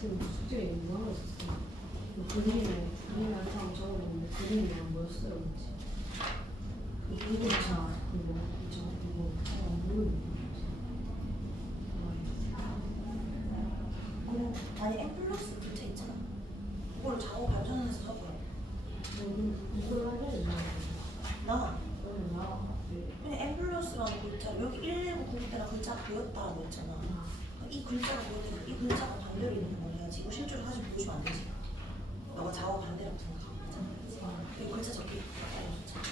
지금 숙제에 뭐 하고 있었어? 그림에 항상 적어놓는데 그림이랑 뭘 써요? 이거 자 이거 모르는 아니 엠플러스 글자 있잖아. 그걸 작업 발전해서 적어요. 이걸 하려고 나 나 그냥 엠플러스라는 글자 여기 119 때랑 글자 보였다고 했잖아. 이 글자가 보여도 이 글자가 반대로 있는 걸 해야지. 이거 실제로 사진 보여주면 안 되지. 너가 작업 반대라고 생각하고 있잖아. 이 글자 적기 알려줬잖아.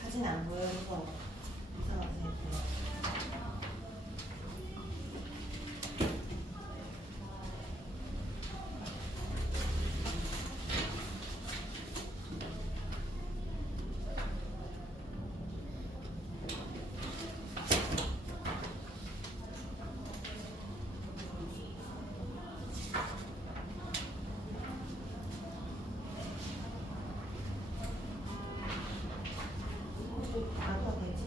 사진이 안 보여서 이상하게 보여. 나도 되지.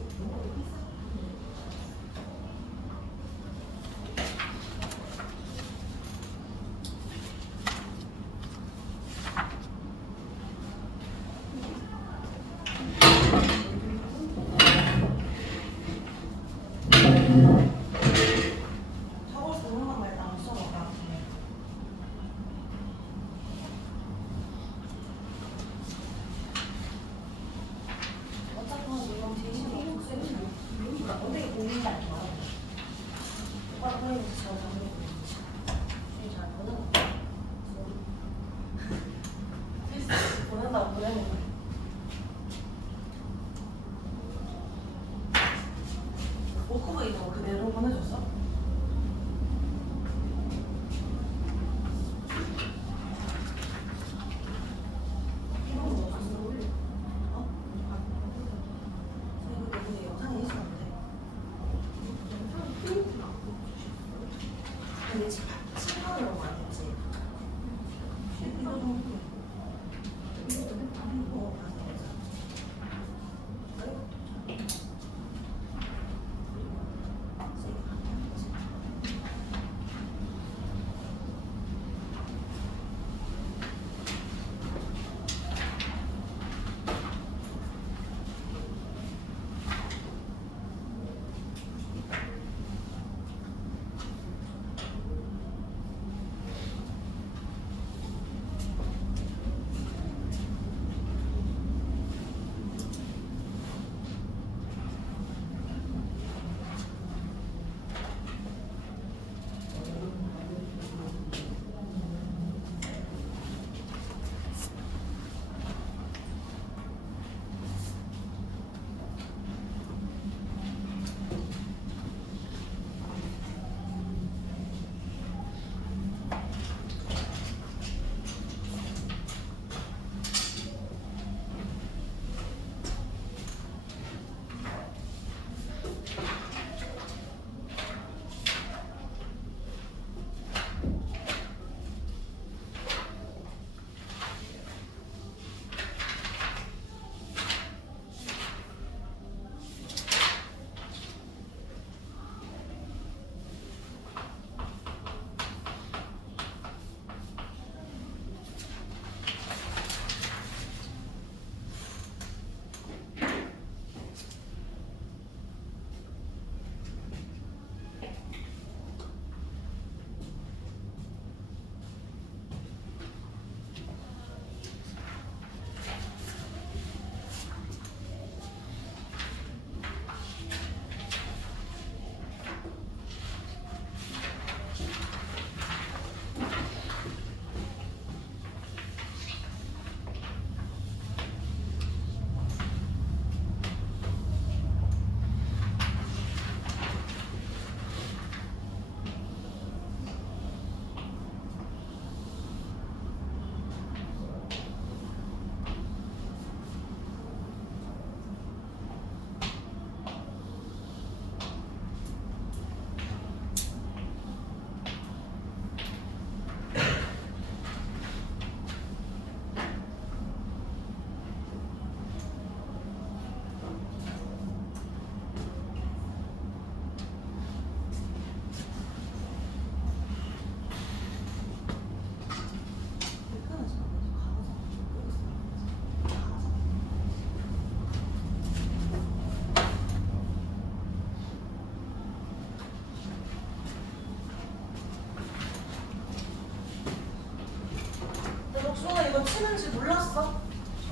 치는지 몰랐어?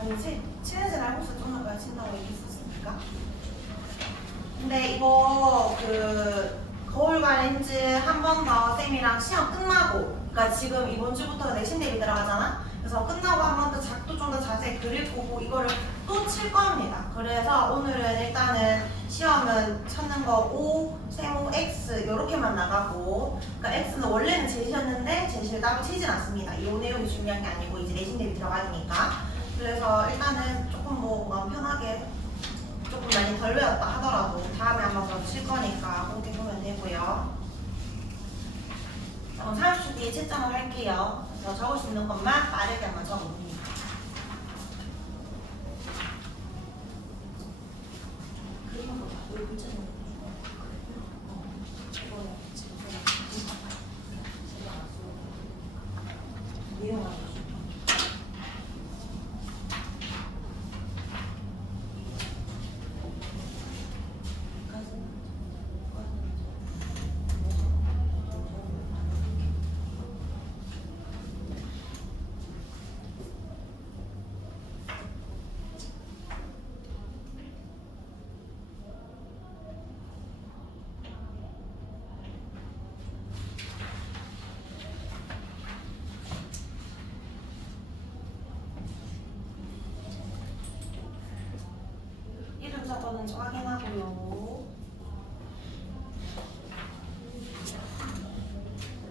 아니지? 치는지 알고 있었잖아. 왜 친다고 얘기했었으니까. 근데 이거 거울과 렌즈 한 번 더 쌤이랑 시험 끝나고, 그러니까 지금 이번 주부터 내신 대비 들어가잖아. 그래서 끝나고 한 번 더 작도 좀 더 자세히 그릴 거고 이거를 또 칠 겁니다. 그래서 오늘은 일단은 시험은 찾는 거 O, 세모 X 이렇게만 나가고, 그러니까 X는 원래는 제시였는데 제시를 따로 치진 않습니다. 이 내용이 중요한 게 아니고 이제 내신 대비 들어가니까. 그래서 일단은 조금 뭐 마음 편하게 조금 많이 덜 외웠다 하더라도 다음에 한번 더 칠 거니까 그렇게 보면 되고요. 그럼 30초 뒤에 채점을 할게요. 그래서 적을 수 있는 것만 빠르게 한번 적어봅니다. 그림만 보자. 여기 글자 좀 이거는 지금 내용하고 이름 적었는지 확인하고요.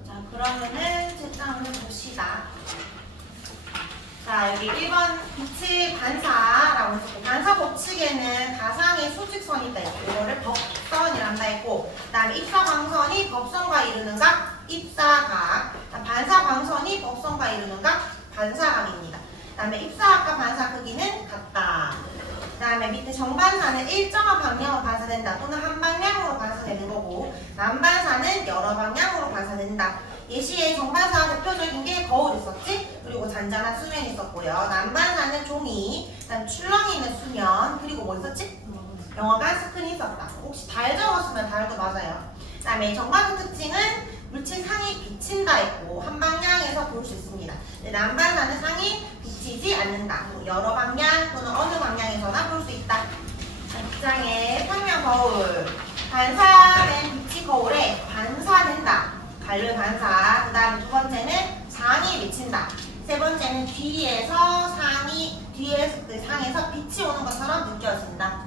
자, 그러면은 채점을 봅시다. 자, 여기 1번 빛의 반사라고 했고, 반사 법칙에는 가상의 수직선이 있다 했고, 이거를 법선이란다 했고, 그 다음에 입사광선이 법선과 이루는 각, 입사각, 반사광선이 법선과 이루는 각, 반사각입니다. 그 다음에 입사각과 반사 크기는 같다. 그 다음에 밑에 정반사는 일정한 방향으로 반사된다 또는 한 방향으로 반사되는 거고, 남반사는 여러 방향으로 반사된다. 예시에 정반사 대표적인 게 거울 있었지? 그리고 잔잔한 수면이 있었고요. 남반사는 종이, 그다음 출렁이 있는 수면, 그리고 뭐 있었지? 영화관 스크린이 있었다. 혹시 달 적었으면 달도 맞아요. 그 다음에 정반사 특징은 물질 상이 비친다 했고 한 방향에서 볼 수 있습니다. 남반사는 상이 비치지 않는다. 여러 방향 또는 어느 방향에서나 볼 수 있다. 입장에 평면 거울, 반사된 빛이 거울에 반사된다. 갈래 반사. 그 다음 두 번째는 상이 비친다. 세 번째는 뒤에서 상에서 빛이 오는 것처럼 느껴진다.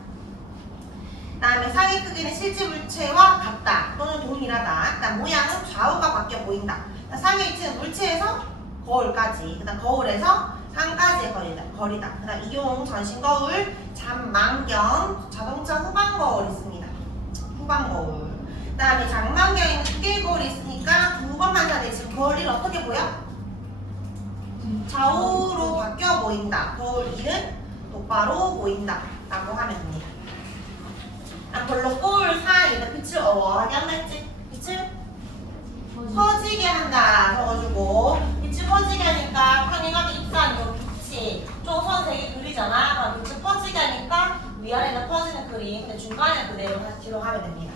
그 다음에 상의 크기는 실제 물체와 같다 또는 동일하다. 그 다음 모양은 좌우가 바뀌어 보인다. 상의 위치는 물체에서 거울까지, 그 다음 거울에서 상까지의 거리다. 그 다음 이용 전신 거울, 잠망경, 자동차 후방 거울 있습니다. 후방 거울. 그 다음에 장망경에는 두 개의 거울이 있으니까 두 번만 다 지금 거울이 어떻게 보여? 좌우로 바뀌어 보인다. 거울 위는 똑바로 보인다 라고 하면 됩니다. 별로 거울 사이에 빛을 어워하게 한다 했지? 빛을 퍼지게 한다 적어주고, 빛을 퍼지게 하니까 평행하게 입사한 요 빛이 좀 되게 그리잖아. 그럼 빛을 퍼지게 하니까 위아래는 퍼지는 그림, 근데 중간에 그대로 다시 뒤로 가면 됩니다.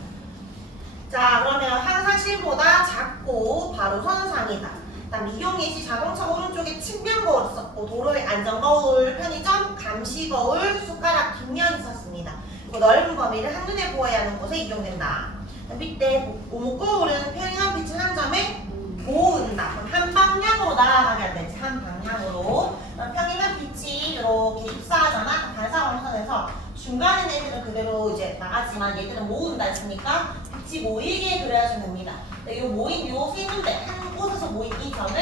자, 그러면 항상실보다 작고 바로 선상이다. 그다음 이용예시 자동차 오른쪽에 측면 거울 있었고, 도로의 안전거울, 편의점 감시거울, 숟가락 뒷면 있었습니다. 그리고 넓은 범위를 한눈에 보아야 하는 곳에 이용된다. 밑에 오목거울은 평행한 빛을 한 점에 모은다. 그럼 한 방향으로 날아가게 한다지. 한 방향으로. 평행한 빛이 이렇게 입사하잖아. 반사광선에서 중간에 있는 애들은 그대로 이제 나가지만 얘들은 모은다 했으니까 빛이 모이게 그려주면 됩니다. 이 모인 요 세 군데 한 곳에서 모인 이 점을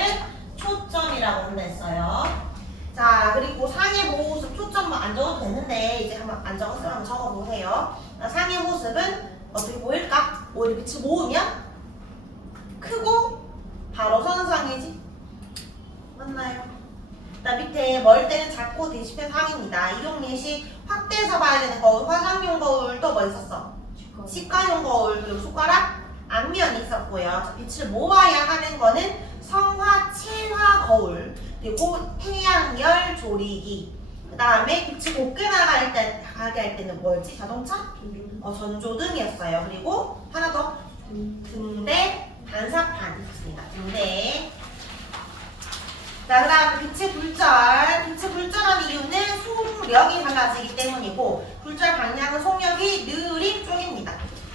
초점이라고 한다 했어요. 자, 그리고 상의 모습 초점 안 적어도 되는데 이제 한번 안 적었으면 한번 적어보세요. 상의 모습은 어떻게 보일까? 오히려 빛을 모으면 크고 바로 선상이지. 맞나요? 그다음 밑에 멀 때는 작고 뒤집힌 상입니다. 이용 예시 확대해서 봐야 되는 거울, 화상용 거울, 또 뭐 있었어? 치과용 거울, 그리고 숟가락 앞면이 있었고요. 빛을 모아야 하는 거는 성화, 체화 거울, 그리고 태양열 조리기. 그 다음에 빛이 곱게 나가게 할 때는 뭐였지? 자동차? 전조등이었어요. 그리고 하나 더 등대, 반사판 있었습니다. 등대. 자, 그 다음에 빛의 굴절. 빛의 굴절한 이유는 속력이 달라지기 때문이고, 굴절 방향은 속력이 느린 쪽입니다.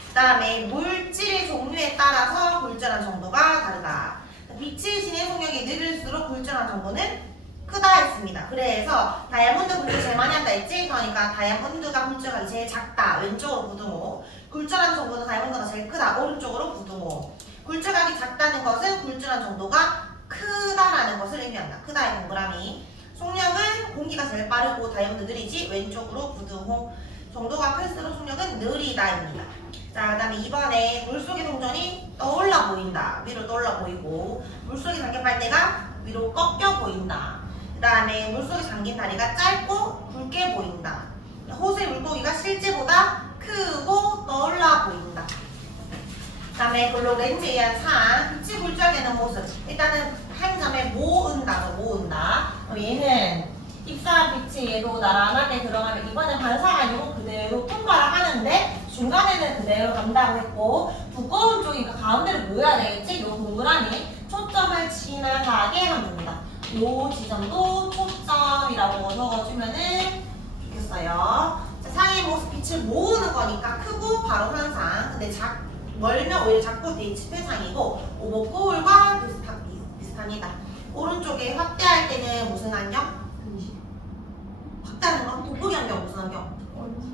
그 다음에 물질의 종류에 따라서 굴절한 정도가 다르다. 빛의 진행 속력이 느릴수록 굴절한 정도는 크다 했습니다. 그래서 다이아몬드 굴절 제일 많이 한다 했지? 그러니까 다이아몬드가 굴절하기 제일 작다. 왼쪽으로 부등호. 굴절한 정도는 다이아몬드가 제일 크다. 오른쪽으로 부등호. 굴절하기 작다는 것은 굴절한 정도가 크다라는 것을 의미한다. 크다의 동그라미. 속력은 공기가 제일 빠르고 다이아몬드 느리지? 왼쪽으로 부등호. 정도가 클수록 속력은 느리다입니다. 자, 그 다음에 이번에 물속의 동전이 떠올라 보인다. 위로 떠올라 보이고, 물속에 잠긴 빨대가 위로 꺾여 보인다. 그 다음에 물속에 잠긴 다리가 짧고 굵게 보인다. 호수의 물고기가 실제보다 크고 떠올라 보인다. 그 다음에 블록 렌즈에 의한 사항, 빛이 굴절되는 모습. 일단은 한 점에 모은다죠. 모은다. 얘는 입사한 빛이 얘로 나란하게 들어가면 이번엔 반사가 아니고 그대로 통과를 하는데 중간에는 그대로 간다고 했고, 두꺼운 쪽이니까 가운데로 모여야 되겠지? 요 동그라미 초점을 지나가게 하면 됩니다. 요 지점도 초점이라고 적어주면은 좋겠어요. 자, 상의 모습 빛을 모으는 거니까 크고 바로 현상. 근데 멀면 오히려 작고 뒤에 집회상이고, 오목거울과 비슷합니다. 오른쪽에 확대할 때는 무슨 안경? 확대하는 건 돋보기 안경. 무슨 안경?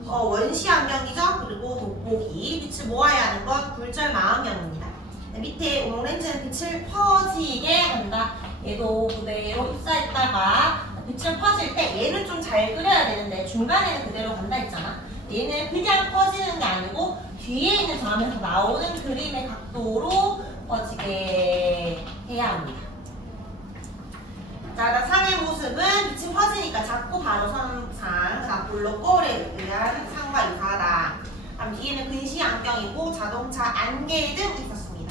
원시 안경이죠. 그리고 돋보기. 빛을 모아야 하는 건 굴절 망원경입니다. 밑에 오렌지는 빛을 퍼지게 한다. 얘도 그대로 입사했다가 빛을 퍼질 때 얘는 좀 잘 그려야 되는데 중간에는 그대로 간다 했잖아. 얘는 그냥 퍼지는 게 아니고 뒤에 있는 점에서 나오는 그림의 각도로 퍼지게 해야 합니다. 자, 상의 모습은 빛이 퍼지니까 작고 바로 선상. 자, 블록 거울에 의한 상과 유사하다. 다음 뒤에는 근시 안경이고 자동차 안개 등 있었습니다.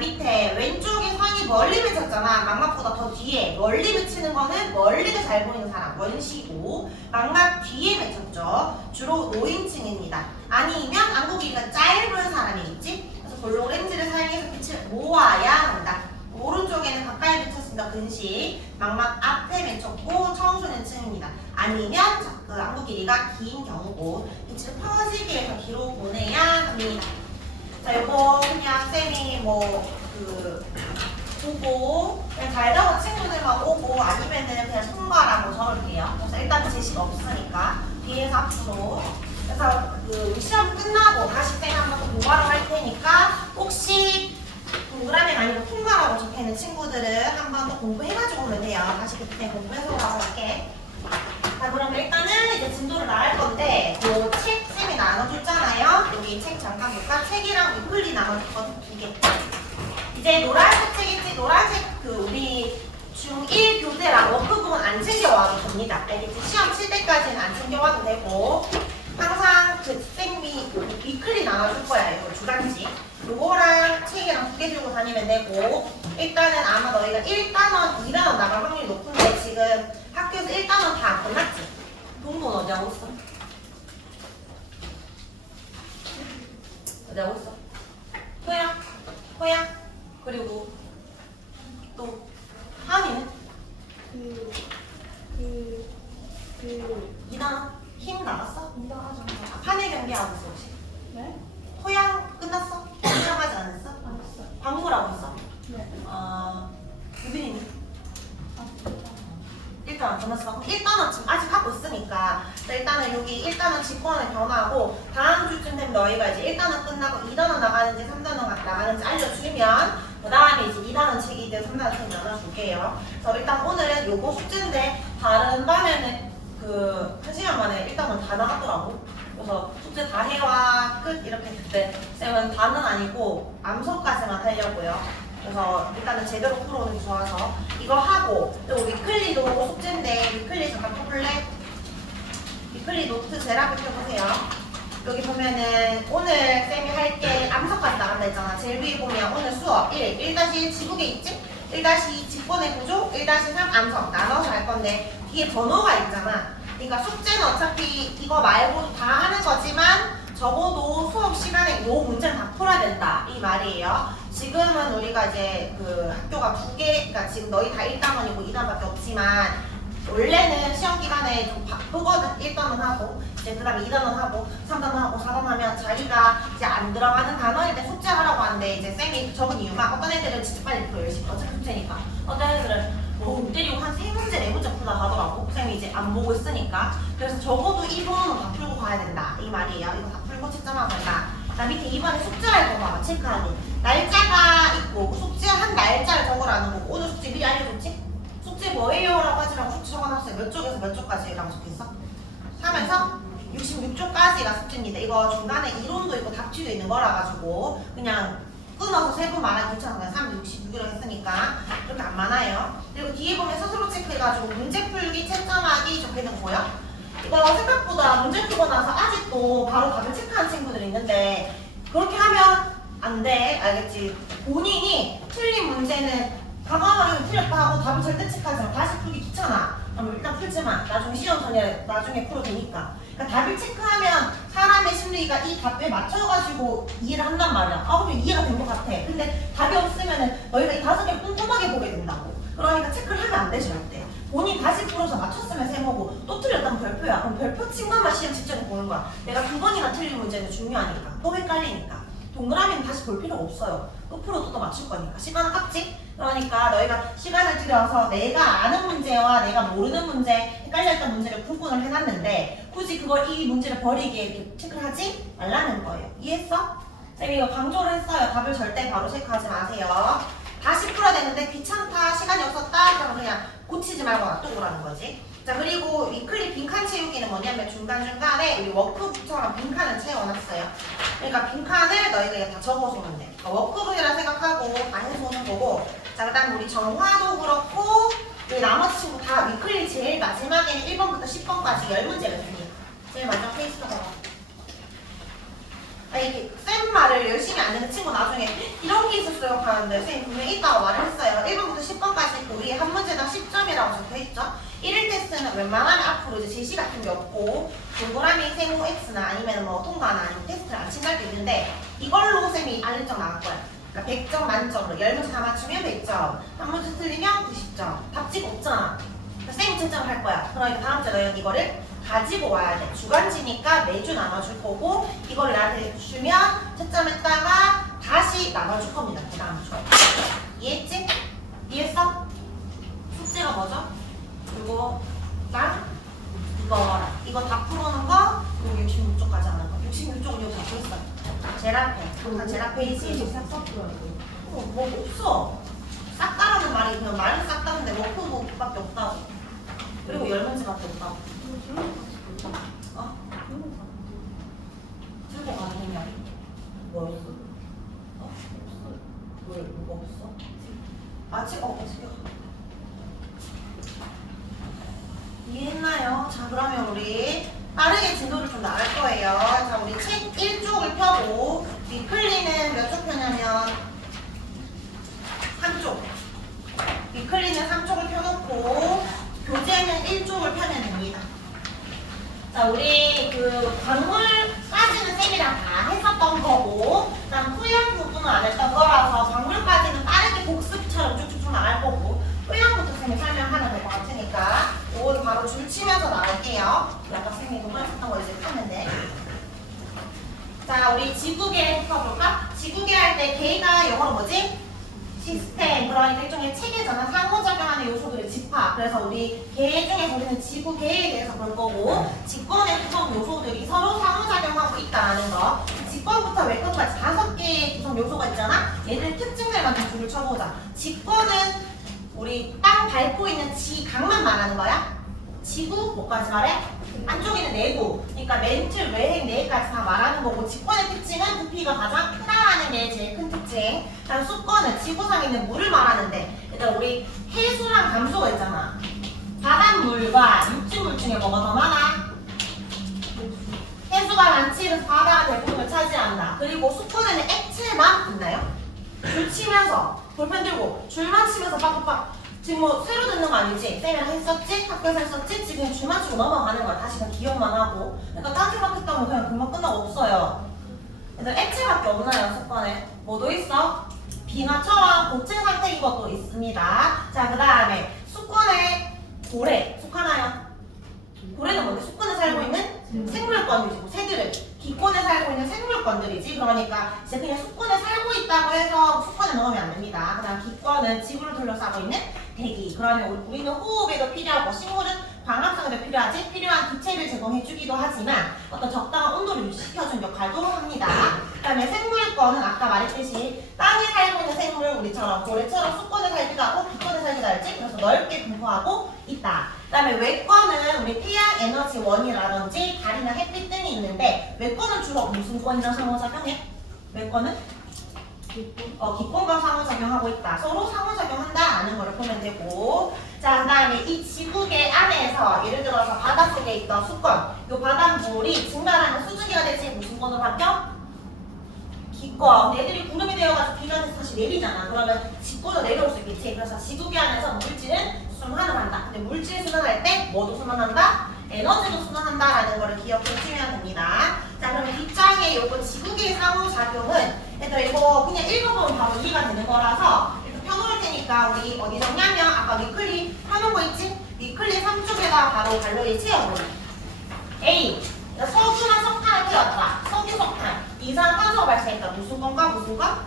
밑에 왼쪽에 상이 멀리 비쳤잖아. 망막보다 더 뒤에 멀리 비치는 거는 멀리도 잘 보이는 사람 원시고, 망막 뒤에 맺혔죠. 주로 노인층입니다. 아니면 안구 길이가 짧은 사람이겠지. 그래서 블록 렌즈를 사용해서 빛을 모아야 한다. 오른쪽에는 가까이 비쳤습니다. 근시. 망막 앞에 맺혔고 청소년층입니다. 아니면 그 안구 길이가 긴 경우고 빛을 퍼지게 해서 뒤로 보내야 합니다. 자, 요거 그냥 쌤이 보고 그냥 잘 적은 친구들만 오고 아니면은 그냥 통과라고 적을게요. 그래서 일단 제시가 없으니까 뒤에서 앞으로. 그래서 그 시험 끝나고 다시 쌤 한번 공부하러 할 테니까 혹시 동그라미가 아니고 통과라고 적혀있는 친구들은 한 번 더 공부해가지고 오면 돼요. 다시 그때 공부해서 오라고 할게. 자, 그럼 일단은 이제 진도를 나갈 건데 그 책 쌤이 나눠줬잖아요. 여기 책 잠깐 볼까? 책이랑 위클리 나눠줬거든. 2개. 이제 노란색 책이지. 노란색 그 우리 중1 교재랑 워크북은 안 챙겨와도 됩니다. 알겠지? 시험 칠 때까지는 안 챙겨와도 되고, 항상 그 쌤이 위클리 나눠줄 거야. 이거 주간지. 요거랑 책이랑 2개 들고 다니면 되고, 일단은 아마 너희가 1단원, 2단원 나갈 확률이 높은데 지금 학교에서 1단원 다 안 끝났지? 동본 어디 하고 있어? 어디 하고 있어? 호양? 그리고 또 하은이는? 2단원? 힘 나갔어? 2단 하지 않나? 판의 경기하고 있어 혹시? 네? 호양 끝났어? 호양 하지 않았어? 안 했어요. 광고라고 있어? 네. 유빈이는? 아, 일단 안 끝났어. 1단원 지금 아직 하고 있으니까 일단은 여기 1단원 직권을 변화하고 다음 주쯤 되면 너희가 이제 1단원 끝나고 2단원 나가는지 3단원 나가는지 알려주면 그 다음에 이제 2단원 책이든 3단원 책이 나눠줄게요. 그래서 일단 오늘은 요거 숙제인데 다른 반에는 그 1시간 만에 1단원 다 나갔더라고. 그래서 숙제 다 해와 끝 이렇게 그때 쌤은 다는 아니고 암소까지만 하려고요. 그래서 일단은 제대로 풀어오는 게 좋아서 이거 하고, 또 위클리도 숙제인데 위클리 잠깐 펴볼래? 위클리 노트 제라비 펴보세요. 여기 보면은 오늘 쌤이 할 게 암석까지 나간다 했잖아. 제일 위에 보면 오늘 수업 1, 1-1 지국에 있지? 1-2 직권의 구조, 1-3 암석 나눠서 할 건데 뒤에 번호가 있잖아. 그러니까 숙제는 어차피 이거 말고 다 하는 거지만 적어도 수업 시간에 이 문제는 다 풀어야 된다 이 말이에요. 지금은 우리가 이제 그 학교가 2개, 그러니까 지금 너희 다 1단원이고 2단원밖에 있지만 원래는 시험 기간에 좀 바쁘거든. 1단원 하고 이제 그 다음에 2단원 하고 3단원 하고 4단원 하면 자기가 이제 안 들어가는 단원일 때 숙제하라고 하는데 이제 쌤이 적은 이유가 어떤 애들은 진짜 빨리 풀어 열심히 어차피 숙제니까 어떤 애들은 뭐 때리고 한 3문제 4문제 풀다 가더라고. 쌤이 이제 안 보고 있으니까. 그래서 적어도 1번은 다 풀고 가야 된다 이 말이에요. 이거 다 풀고 채점하고 간다. 자 밑에 2번에 숙제할 거 봐봐. 체크하기. 날짜가 있고 숙제한 날짜를 적으라는 거고 오늘 숙제 미리 알려줬지? 숙제 뭐예요? 라고 하지 말고 숙제 적어놨어요. 몇 쪽에서 몇 쪽까지 라고 적혔어? 3에서 66쪽까지가 숙제입니다. 이거 중간에 이론도 있고 답지도 있는 거라 가지고 그냥 끊어서 세 번 말하기 귀찮아서 그냥 366이라고 했으니까 그렇게 안 많아요. 그리고 뒤에 보면 스스로 체크해가지고 문제 풀기, 채점하기 적혀있는 거 보여? 이거 생각보다 문제 풀고 나서 아직도 바로 답을 체크하는 친구들이 있는데 그렇게 하면 안 돼. 알겠지? 본인이 틀린 문제는 과감하게 틀렸다 하고 답을 절대 체크하지 마. 다시 풀기 귀찮아. 그럼 일단 풀지만 나중에 시험 전에 나중에 풀어도 되니까. 그러니까 답을 체크하면 사람의 심리가 이 답에 맞춰가지고 이해를 한단 말이야. 아 그럼 이해가 된 것 같아. 근데 답이 없으면은 너희가 이 5개 꼼꼼하게 보게 된다고. 그러니까 체크를 하면 안 돼 절대. 본인 다시 풀어서 맞췄으면 세모고 또 틀렸다면 별표야. 그럼 별표 친 것만 시험 직전에 보는 거야. 내가 2번이나 틀린 문제는 중요하니까. 또 헷갈리니까. 동그라미는 다시 볼 필요가 없어요. 또 풀어도 또 맞출 거니까. 시간 아깝지? 그러니까 너희가 시간을 들여서 내가 아는 문제와 내가 모르는 문제, 헷갈렸던 문제를 구분을 해놨는데 굳이 그걸 이 문제를 버리게 이렇게 체크를 하지 말라는 거예요. 이해했어? 쌤이 이거 강조를 했어요. 답을 절대 바로 체크하지 마세요. 다시 풀어야 되는데 귀찮다, 시간이 없었다, 그러면 그냥 고치지 말고 놔두고라는 거지. 자 그리고 위클리 빈칸 채우기는 뭐냐면 중간중간에 우리 워크북처럼 빈칸을 채워놨어요. 그러니까 빈칸을 너희가 다 적어서 오면 돼. 그러니까 워크북이라 생각하고 다 해서 오는 거고. 자 그다음 우리 정화도 그렇고 우리 나머지 친구 다 위클리 제일 마지막에는 1번부터 10번까지 10문제가 있습니다. 제일 마지막 페이지로 봐봐. 이게 쌤 말을 열심히 안 듣는 친구 나중에 이런 게 있었어요 하는데 쌤이 분명히 있다고 말을 했어요. 1번부터 10번까지 우리 한 문제당 10점이라고 적혀있죠. 1일 테스트는 웬만하면 앞으로 이제 제시 같은 게 없고 동그라미 세모 X나 아니면 뭐 통과나 아니면 테스트를 안 친다할 때 있는데 이걸로 쌤이 알림장 나갈 거야. 그러니까 100점 만점으로 10문제 다 맞추면 100점, 한 문제 틀리면 90점. 답지가 없잖아. 그러니까 쌤이 채점을 할 거야. 그러니까 다음 주에 너희는 이거를 가지고 와야 돼. 주간지니까 매주 나눠줄 거고 이걸 나한테 주면 채점했다가 다시 나눠줄 겁니다. 그 다음 주. 이해했지? 이해했어? 숙제가 뭐죠? 이거랑 이거랑 이거 다 풀어놓은 거 그리고 66쪽까지 하는 거. 66쪽은 여기 잡고 있어. 제일 앞에. 항상 제일 앞에 페이지. 싹 섞더라고. 뭐 없어. 싹 다라는 말이 그냥 말은 싹 다른데 먹고 뭐밖에 없다고. 그리고 10문제밖에 없다고. 어? 들고 가는 행위 뭐였어? 어? 왜 뭐가 없어? 아직 챙겨. 이해했나요? 자 그러면 우리 빠르게 진도를 좀 나갈 거예요. 자 우리 책 1쪽을 펴고 위클리는 몇 쪽 펴냐면 3쪽. 위클리는 3쪽을 펴놓고 교재는 1쪽을 펴면 됩니다. 자 우리 그 광물까지는 쌤이랑 다 했었던 거고 그다음 토양 부분은 안 했던 거라서 광물까지는 빠르게 복습처럼 쭉쭉쭉 나갈 거고 토양부터 쌤이 설명하면 될 것 같으니까 이거를 바로 줄 치면서 나갈게요. 아까 쌤이 동그랗게 거 이제 펴면 돼. 자 우리 지구계 펴볼까? 지구계 할 때 계가 영어로 뭐지? 시스템. 그러니까 일종의 체계잖아. 상호작용하는 요소들의 집합. 그래서 우리 계 중에서 우리는 지구계에 대해서 볼 거고 직권의 구성 요소들이 서로 상호작용하고 있다는 거. 직권부터 외권까지 5개의 구성 요소가 있잖아. 얘들 특징들만 좀 줄을 쳐보자. 직권은 우리 땅 밟고 있는 지각만 말하는 거야. 지구 뭐까지 말해? 안쪽에 있는 내부. 그러니까 멘틀, 외행, 내까지 다 말하는 거고 직권의 특징은 부피가 가장 크다라는 게 제일 큰 특징. 다음 수권은 지구상에 있는 물을 말하는데 일단 우리 해수랑 감소가 있잖아. 바닷물과 육지물 중에 뭐가 더 많아? 해수가 많지. 그래서 바다가 대부분을 차지한다. 그리고 수권에는 액체만 있나요? 줄 치면서 볼펜 들고 줄만 치면서 빡빡빡. 지금 뭐 새로 듣는 거 아니지? 쌤이랑 했었지? 학교에서 했었지? 지금 줄만 치고 넘어가는 거야. 다시 그냥 기억만 하고. 그러니까 딴 생각했다고 그냥 금방 끝나고 없어요. 일단 액체밖에 없나요? 수권에 뭐도 있어? 빙하처럼 고체 상태인 것도 있습니다. 자 그 다음에 수권에 고래 속하나요? 고래는 뭔데? 수권에 살고 있는 생물권이지. 뭐 새들은 기권에 살고 있는 생물권들이지. 그러니까 이제 그냥 수권에 살고 있다고 해서 수권에 넣으면 안 됩니다. 그다음 기권은 지구를 둘러싸고 있는 대기. 그러면 우리는 호흡에도 필요하고 식물은 광합성에도 필요하지. 필요한 기체를 제공해주기도 하지만 어떤 적당한 온도를 유지시켜주는 역할도 합니다. 그다음에 생물권은 아까 말했듯이 땅에 살고 있는 생물 우리처럼 고래처럼 수권에 살기도 하고 기권에 살기도 할지 그래서 넓게 분포하고 있다. 그다음에 외권은 우리 태양 에너지 원이라든지 달이나 햇빛 등이 있는데 외권은 주로 무슨 권이랑 상호작용해? 외권은 기권과 상호작용하고 있다. 서로 상호작용한다라는 걸 보면 되고 자, 그 다음에 이 지구계 안에서 예를 들어서 바닷속에 있던 수권 이 바닷물이 증발하는 수증기가 될지 무슨 권으로 바뀌어? 기권. 근데 애들이 구름이 되어가지고 비가 돼서 다시 내리잖아. 그러면 직권으로 내려올 수 있겠지. 그래서 지구계 안에서 물질은 순환을 한다. 근데 물질이 순환할 때 뭐도 순환한다? 에너지도 순환한다라는 거를 기억해 주시면 됩니다. 자, 그럼 뒷장에 요거 지구계의 상호작용은 얘들아 이거 그냥 읽어보면 바로 이해가 되는 거라서 일단 펴놓을 테니까 우리 어디 적냐면 아까 위클리 펴놓은 거 있지? 위클리 3쪽에다 바로 갈로리 채워보기. A. 석유나 석탄을 태웠다. 석유, 석탄. 이산화탄소가 발생했다. 무슨 건가? 무슨 건?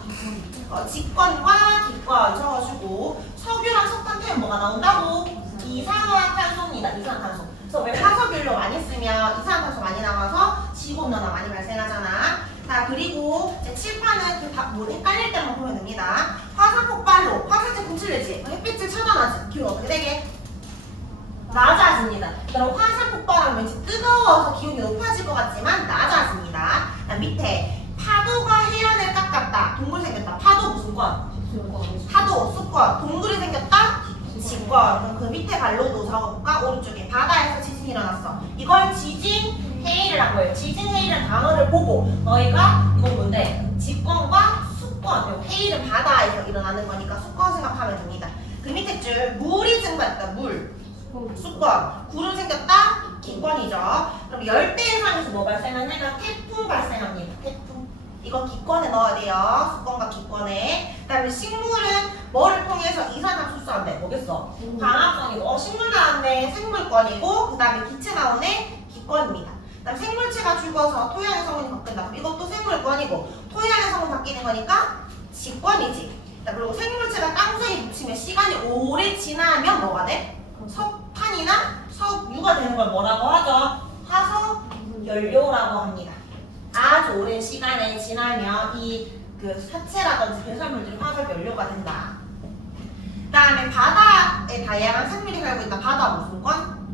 직권과 기권 적어주고 석유랑 석탄 태우면 뭐가 나온다고? 이산화탄소입니다. 이산화탄소. 그래서 왜 화석연료 많이 쓰면 이산화탄소 많이 나와서 지구온난화 많이 발생하잖아. 자, 그리고 이제 칠판은 뭐 헷갈릴 때만 보면 됩니다. 화산 폭발로 화산재 분출되지. 햇빛을 차단하지. 기온 어떻게 되게? 낮아집니다. 그럼 화산 폭발하면 왠지 뜨거워서 기온이 높아질 것 같지만 낮아집니다. 밑에 파도가 해안을 깎았다. 동굴 생겼다. 파도 무슨 권? 파도, 수권. 동굴이 생겼다? 직권. 그럼 그 밑에 발로도 적어볼까? 오른쪽에 바다에서 지진이 일어났어. 이걸 지진 해일이라고 해요. 지진 해일은 단어를 보고 너희가 이건 뭔데? 직권과 수권. 해일은 바다에서 일어나는 거니까 수권 생각하면 됩니다. 그 밑에 줄 물이 증발했다. 물. 수권. 구름 생겼다? 기권이죠. 그럼 열대 해상에서 뭐 발생하냐면 태풍 발생합니다. 태풍. 이거 기권에 넣어야 돼요. 수권과 기권에. 그 다음에 식물은 뭐를 통해서 이산화탄소 흡수한대? 뭐겠어? 광합성이고. 식물 나왔네. 생물권이고. 그 다음에 기체 나오네. 기권입니다. 그 다음에 생물체가 죽어서 토양의 성분이 바뀐다. 그럼 이것도 생물권이고. 토양의 성분 바뀌는 거니까 직권이지. 자, 그리고 생물체가 땅속에 묻히면 시간이 오래 지나면 뭐가 돼? 석탄이나 석유가 되는 걸 뭐라고 하죠? 화석연료라고 합니다. 아주 오랜 시간에 지나면 이 그 사체라든지 배설물들이 화석연료가 된다. 그 다음에 바다에 다양한 생물이 살고 있다. 바다 무슨 권?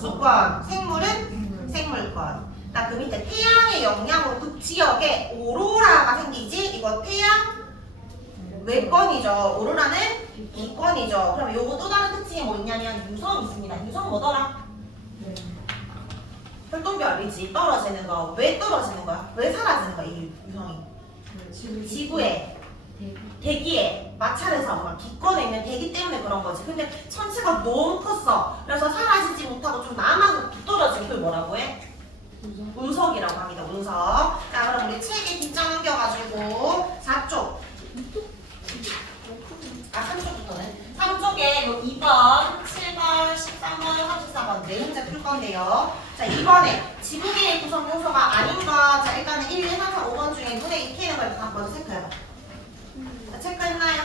수권. 생물은 생물권. 그 밑에 태양의 영향으로 그 지역에 오로라가 생기지. 이거 태양 외권이죠. 오로라는 기권이죠. 그럼 요거 또 다른 특징이 뭐 있냐면 유성이 있습니다. 유성 뭐더라? 활동별이지. 떨어지는 거. 왜 떨어지는 거야? 왜 사라지는 거야? 이 유성이? 지구에 대기에 마찰해서 막 기권에 있는 대기 때문에 그런 거지. 근데 천체가 너무 컸어. 그래서 사라지지 못하고 좀 남아서 떨어진 그 뭐라고 해? 운석이라고 합니다. 운석. 자, 그럼 우리 책에 뒷장 넘겨가지고 4쪽. 3쪽부터는 3쪽에 요 2번, 7번, 13번, 34번 네 문제 풀 건데요. 자, 2번에 지구계의 구성 요소가 아닌 거. 자, 일단은 1, 2, 3, 4, 5번 중에 눈에 익히는 걸 다 먼저 체크해봐. 자, 체크했나요?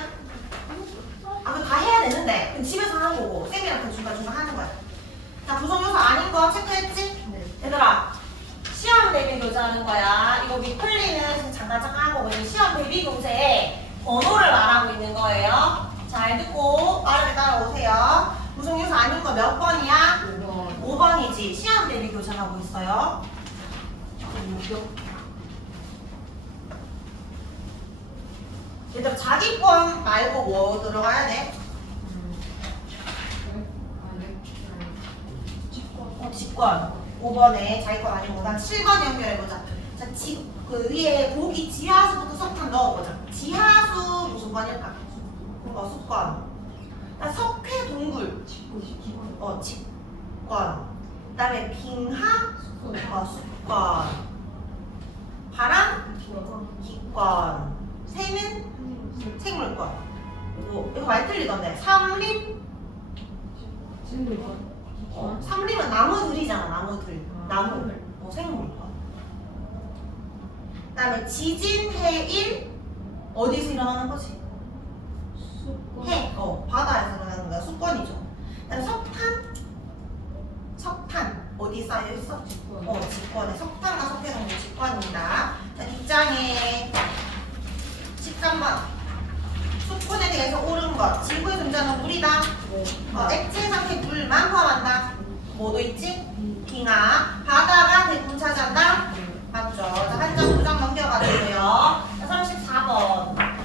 그거 다 해야 되는데. 그럼 집에서 하는 거고 쌤이랑 중간중간 하는 거야. 자, 구성 요소 아닌 거 체크했지? 얘들아, 시험 대비 교재하는 거야. 이거 위클리는 잠깐 하고 시험 대비 교재에 번호를 말하고 있는 거예요. 잘 듣고 빠르게 따라오세요. 구성요소 아닌 거 몇 번이야? 5번이지. 시험 대비 교정하고 있어요. 얘들아 자기 권 말고 뭐 들어가야 돼? 직권. 5번에 자기 권 아닌 거다. 7번 연결해보자. 자, 그 위에 보기 지하수부터 석탄 넣어보자. 지하수 무슨 권일까? 수권. 석회 동굴. 직권. 그 다음에 빙하. 수권. 바람. 기권. 새는 생물권. 이거 많이 틀리던데. 삼림. 식물과 삼림은 나무들이잖아. 나무들. 나무. 생물. 그다음에 지진, 해일 어디서 일어나는 거지? 해. 바다에서 일어나는 거야. 수권이죠. 그다음에 석탄 어디 쌓여 있어? 직권에 석탄과 석회성분 직권입니다. 자, 뒷장에 13번 수권에 대해서 옳은 것. 지구에 존재하는 물이다. 액체 상태 물만 포함한다. 뭐도 있지? 빙하. 바다가 대부분 차지한다. 맞죠? 자, 한 장, 두 장 넘겨가지고요. 자, 34번.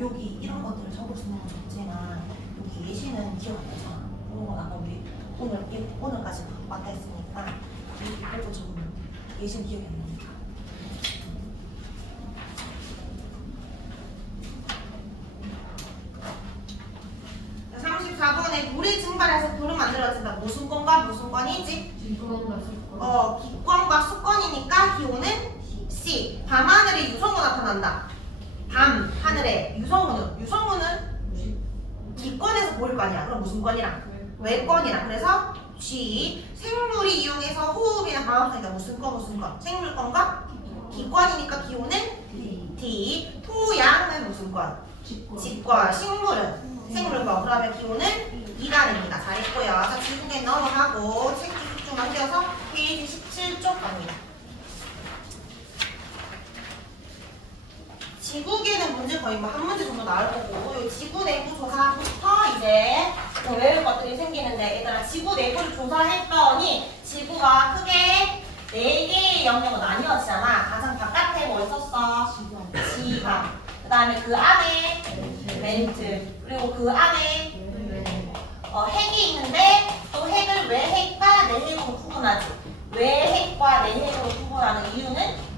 여기 이런 것들을 적을 수 있는 건 좋지만 여기 예시는 기억 안 나잖아. 그런 건 아까 우리 오늘까지 왔다 했으니까 여기 빼고 적으면 돼. 예시는 기억이 안 나니까. 자, 34번에 물이 증발해서 불은 만들어진다. 무슨 권과 무슨 권이지? 기권과 수권이니까 기호는 C. 밤하늘에 유성우 나타난다. 밤 하늘에 유성우는 기권에서 보일 거 아니야. 그럼 무슨 권이랑? 외권이랑. 그래서 G. 생물이 이용해서 호흡이나 방합성이다. 무슨 권? 생물권과 기권이니까 기호는 D. 토양은 무슨 권? 직권. 식물은 생물권. 그러면 기호는 2가 됩니다. 잘했고요. 자, 지국에 넘어가고 책 쭉 넘겨서 페이지 17쪽 갑니다. 지구계는 문제 거의 한 문제 정도 나올 거고, 이 지구 내부 조사부터 이제 외울 것들이 생기는데, 얘들아, 지구 내부를 조사했더니 지구가 크게 4개의 영역으로 나뉘어지잖아. 가장 바깥에 뭐 있었어? 지방. 그 다음에 그 안에 멘트. 그리고 그 안에 핵이 있는데, 또 핵을 외핵과 내핵으로 구분하지. 외핵과 내핵으로 구분하는 이유는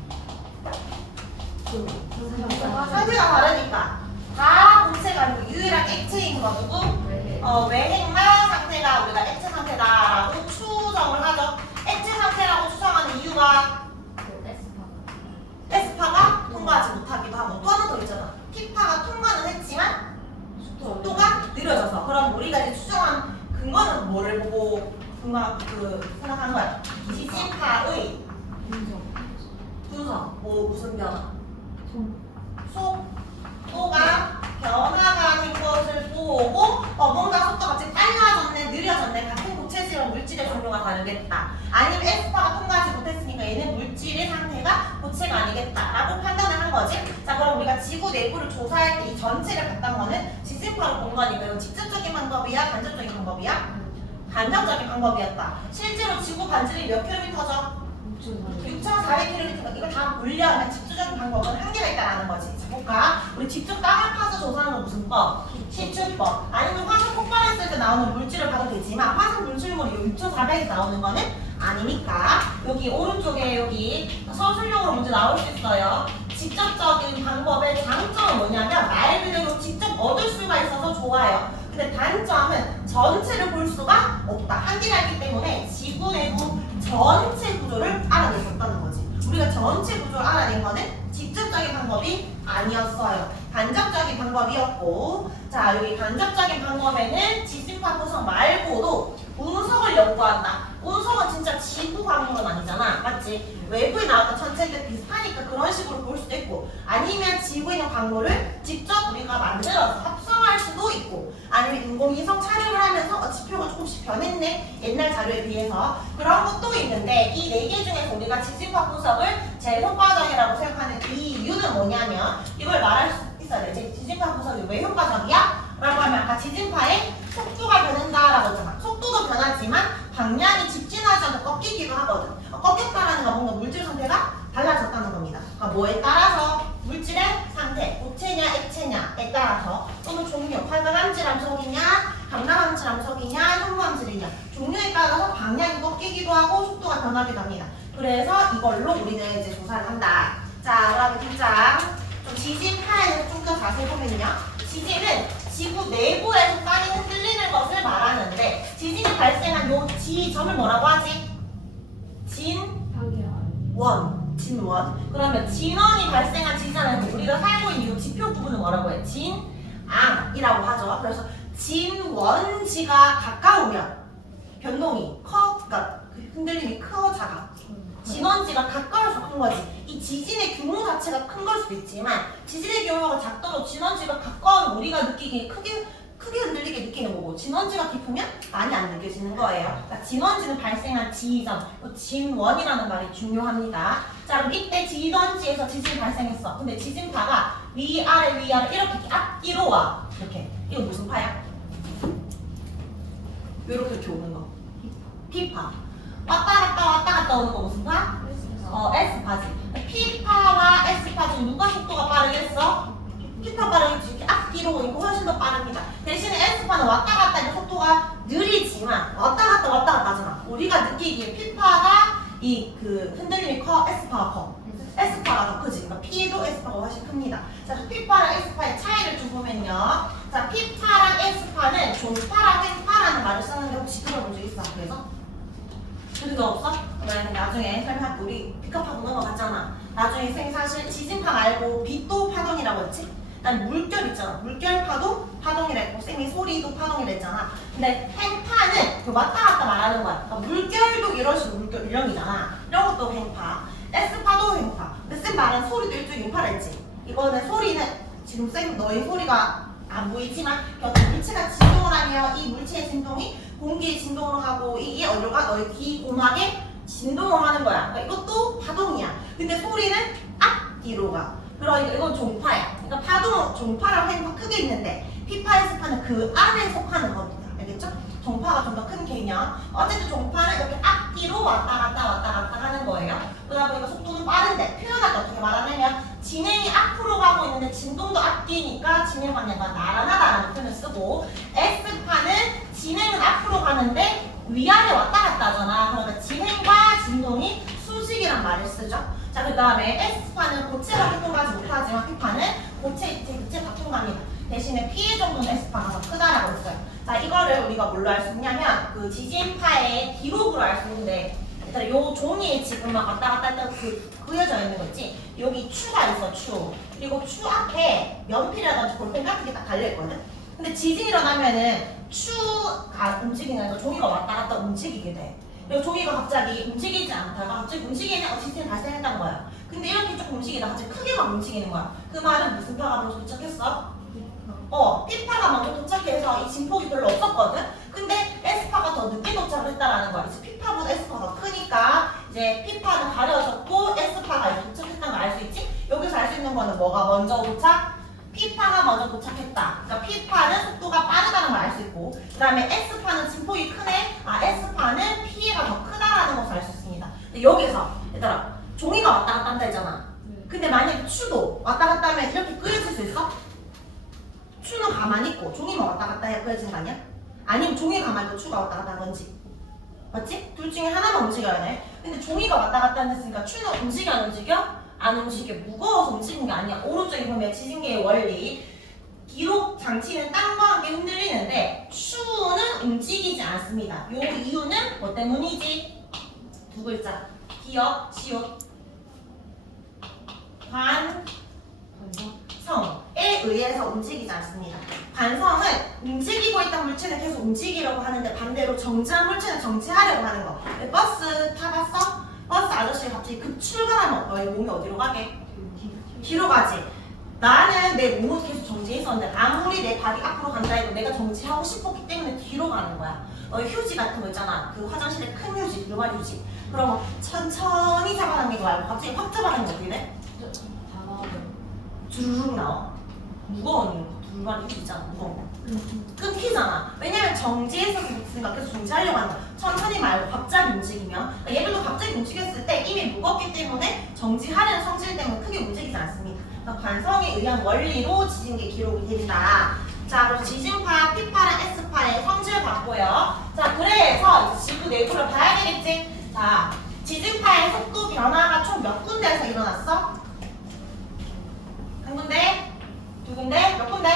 상태가 다르니까. 다 본체가 아니고 유일한 액체인 거 누구? 외핵만 상태가 우리가 액체 상태다라고 추정을 하죠. 액체 상태라고 추정하는 이유가 에스파가 통과하지 못하기도 하고, 또 하나 더 있잖아. 피파가 통과는 했지만 속도가 느려져서. 그럼 우리가 이제 추정한 근거는 뭐를 보고 생각하는 거야? 지진파의 분석. 무슨 변화? 속도가 변화가 된 것을 보고 뭔가 속도가 갑자기 빨라졌네, 느려졌네, 같은 고체지만 물질의 종류가 다르겠다. 아니면 에스파가 통과하지 못했으니까 얘는 물질의 상태가 고체가 아니겠다라고 판단을 한 거지. 자, 그럼 우리가 지구 내부를 조사할 때 이 전체를 봤던 거는 지진파로 본 거니까 이건 직접적인 방법이야? 간접적인 방법이야? 간접적인 방법이었다. 실제로 지구 반지름이 몇 킬로미터죠? 6,400km. 이걸 다 물려면 직접적인 방법은 한계가 있다라는 거지. 자, 볼까? 우리 직접 땅을 파서 조사하는 건 무슨 법? 시추법. 아니면 화산 폭발했을 때 나오는 물질을 봐도 되지만 화산 물질물이 6,400에서 나오는 거는 아니니까 여기 오른쪽에 여기 서술형으로 문제 나올 수 있어요. 직접적인 방법의 장점은 뭐냐면 말 그대로 직접 얻을 수가 있어서 좋아요. 근데 단점은 전체를 볼 수가 없다. 한계가 있기 때문에 지구 내부 전체 구조를 알아냈었다는 거지. 우리가 전체 구조를 알아낸 거는 직접적인 방법이 아니었어요. 간접적인 방법이었고, 자, 여기 간접적인 방법에는 지진파 분석 말고도 운석을 연구한다. 운석은 진짜 지구 광물은 아니잖아. 맞지? 외부에 나왔던 천체들 비슷하니까 그런 식으로 볼 수도 있고, 아니면 지구에 있는 광물을 직접 우리가 만들어서 합성할 수도 있고, 아니면 인공위성 촬영을 하면서 지표가 조금씩 변했네, 옛날 자료에 비해서. 그런 것도 있는데, 이 4개 중에서 우리가 지진파 분석을 제일 효과적이라고 생각하는 이 이유는 뭐냐면, 이걸 말할 수 있어야 돼. 지진파 분석이 왜 효과적이야? 라고 하면 아까 지진파의 속도가 변한다라고 했잖아. 속도도 변하지만 방향이 직진하지 않고 꺾이기도 하거든. 꺾였다라는 건 뭔가 물질 상태가 달라졌다는 겁니다. 그러니까 뭐에 따라서? 물질의 상태, 고체냐 액체냐에 따라서, 또는 종류, 활발함질함석이냐 강남함질함석이냐 현무함질이냐, 종류에 따라서 방향이 꺾이기도 하고 속도가 변하기도 합니다. 그래서 이걸로 우리는 이제 조사를 한다. 자, 그러면 뒷장 좀 지진파에 대해서 좀 더 자세히 보면요, 지진은 지구 내부에서 땅이 흔들리는 것을 말하는 발생한 요 지점을 뭐라고 하지? 진원. 진원. 그러면 진원이 발생한 지점에서 우리가 살고 있는 이 지표 부분을 뭐라고 해? 진앙이라고 하죠. 그래서 진원지가 가까우면 변동이 그러니까 흔들림이 커 작아. 진원지가 가까울수록 큰 거지. 이 지진의 규모 자체가 큰 걸 수도 있지만 지진의 규모가 작더라도 진원지가 가까우면 우리가 느끼기에 크게 흔들리게 느끼는 거고 진원지가 깊으면 많이 안 느껴지는 거예요. 그러니까 진원지는 발생한 지점, 진원이라는 말이 중요합니다. 자 그럼 이때 진원지에서 지진이 발생했어. 근데 지진파가 위아래 이렇게 앞뒤로 와. 이렇게. 이거 무슨 파야? 이렇게 오는 거. P파. 왔다 갔다 오는 거 무슨 파? S파지. P파와 S파 중 누가 속도가 빠르겠어? P파 빠르겠지. 이렇게 앞뒤로 오니까 훨씬 더 빠릅니다. 대신에 S파는 왔다 갔다 하는 속도가 느리지만 왔다 갔다 하잖아. 우리가 느끼기에 P파가 이 그 흔들림이 커, S파가 커. S파가 더 크지. 그러니까 P도 S파가 훨씬 큽니다. 자, P파랑 S파의 차이를 좀 보면요. 자, P파랑 S파는 종파랑 횡파라는 말을 쓰는데 혹시 들어본 적 있어? 그래서? 들은 적 없어? 그러면 나중에 설마 우리 B급하고 넘어갔잖아. 나중에 사실 지진파 말고 빛도 파동이라고 했지? 난 물결 있잖아. 물결파도 파동이랬고 쌤이 소리도 파동이랬잖아. 근데 횡파는 그 왔다 갔다 말하는 거야. 그러니까 물결도 이런 식으로 물결 유령이잖아. 이런 것도 횡파. S파도 횡파. 근데 쌤 말은 소리도 일종의 횡파라 했지. 이거는 소리는 지금 쌤 너의 소리가 안 보이지만 어떤 물체가 진동을 하면 이 물체의 진동이 공기의 진동으로 가고 이게 어디로 가? 너의 귀 고막에 진동을 하는 거야. 그러니까 이것도 파동이야. 근데 소리는 앞뒤로 가. 그러니까 이건 종파야. 그러니까 파동, 종파랑 횡파 크게 있는데 P파, S파는 그 안에 속하는 겁니다. 알겠죠? 종파가 좀 더 큰 개념. 어쨌든 종파는 이렇게 앞뒤로 왔다 갔다 하는 거예요. 그러다 보니까 속도는 빠른데 표현할 때 어떻게 말하냐면 진행이 앞으로 가고 있는데 진동도 앞뒤니까 진행 방향과 나란하다라는 표현을 쓰고 S파는 진행은 앞으로 가는데 위아래 왔다 갔다 하잖아. 그러니까 진행과 진동이 수직이란 말을 쓰죠. 자, 그 다음에 S파는 고체가 활동하지 못하지만 P파는 고체, 대체 활동합니다. 대신에 P의 정도는 S파가 더 크다라고 했어요. 자, 이거를 우리가 뭘로 알 수 있냐면 그 지진파의 기록으로 알 수 있는데 일단 요 종이에 지금 막 왔다 갔다 했다 그려져 있는 거 있지? 여기 추가 있어, 추. 그리고 추 앞에 연필이라든지 볼펜 같은 게 딱 달려있거든? 근데 지진이 일어나면은 추가 움직이면서 종이가 왔다 갔다 움직이게 돼. 그리고 종이가 갑자기 움직이지 않다가 갑자기 움직이면 지진이 발생했다는 거야. 근데 이렇게 조금 움직이다가 갑자기 크게 막 움직이는 거야. 그 말은 무슨 파가 먼저 도착했어? P파가 먼저 도착해서 이 진폭이 별로 없었거든? 근데 S파가 더 늦게 도착을 했다라는 거야. 이제 P파보다 S파가 더 크니까 이제 P파는 가려졌고 S파가 이제 도착했다는 걸 알 수 있지? 여기서 알 수 있는 거는 뭐가 먼저 도착? P파가 먼저 도착했다. 그러니까 P파는 속도가 빠르다는 걸 알 수 있고 그 다음에 S파는 진폭이 크네? S파는 P가 더 크다라는 것을 알 수 있습니다. 근데 여기서 얘들아 종이가 왔다 갔다 한다 했잖아. 근데 만약에 추도 왔다 갔다 하면 이렇게 끄여질 수 있어? 추는 가만히 있고 종이만 왔다 갔다 해야 끄여지는 거 아니야? 아니면 종이가 가만히 있고 추가 왔다 갔다 하던지 맞지? 둘 중에 하나만 움직여야 돼. 근데 종이가 왔다 갔다 했으니까 추는 움직여 안 움직여? 안 움직여. 무거워서 움직이는 게 아니야. 오른쪽에 보면 지진계의 원리 기록 장치는 땅과 함께 흔들리는데 추는 움직이지 않습니다. 요 이유는 뭐 때문이지? 두 글자 기억, 시옷 관성에 의해서 움직이지 않습니다. 관성은 움직이고 있던 물체는 계속 움직이려고 하는데 반대로 정지한 물체는 정지하려고 하는 거. 버스 타봤어? 버스 아저씨가 갑자기 급 출발하면 너의 몸이 어디로 가게? 뒤로 가지. 나는 내 몸은 계속 정지해 있었는데 아무리 내 발이 앞으로 간다 해도 내가 정지하고 싶었기 때문에 뒤로 가는 거야. 너의 휴지 같은 거 있잖아. 그 화장실에 큰 휴지, 물발 휴지. 그러면 천천히 잡아당기고 말고 갑자기 확 잡아당기면 어떻게 돼? 주르륵 나와. 무거운 물발 휴지 있잖아. 무거운 거. 끊기잖아. 왜냐면 정지했었으니까 계속 정지하려고 한다. 천천히 말고 갑자기 움직이면 그러니까 얘들도 갑자기 움직였을 때 이미 무겁기 때문에 정지하려는 성질 때문에 크게 움직이지 않습니다. 그러니까 관성에 의한 원리로 지진계 기록이 된다. 자, 그래서 지진파 P파랑 S파의 성질 봤고요. 자, 그래서 이제 지구 내부를 봐야 되겠지. 자, 지진파의 속도 변화가 총 몇 군데에서 일어났어? 한 군데? 두 군데? 몇 군데?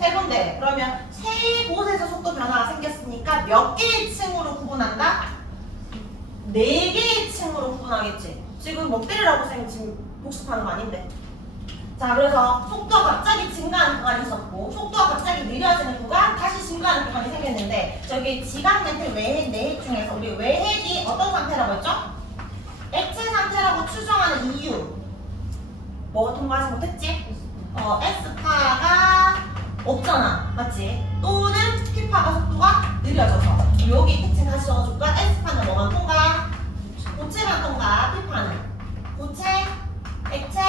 세 군데. 그러면 세 곳에서 속도 변화가 생겼으니까 몇 개의 층으로 구분한다? 4개의 층으로 구분하겠지. 지금 뭐 때리라고 선생님 지금 복습하는 거 아닌데. 자, 그래서 속도가 갑자기 증가하는 구간이 있었고 속도가 갑자기 느려지는 구간, 다시 증가하는 구간이 생겼는데 저기 지각 멘틀 외핵, 내핵 중에서 우리 외핵이 어떤 상태라고 했죠? 액체 상태라고 추정하는 이유 뭐가 통과하지 못했지? S파가 없잖아, 맞지? 또는 P파가 속도가 느려져서 여기 특징 다시 적어줄까? S파는 뭐만 통과? 고체만 통과, P파는 고체, 액체,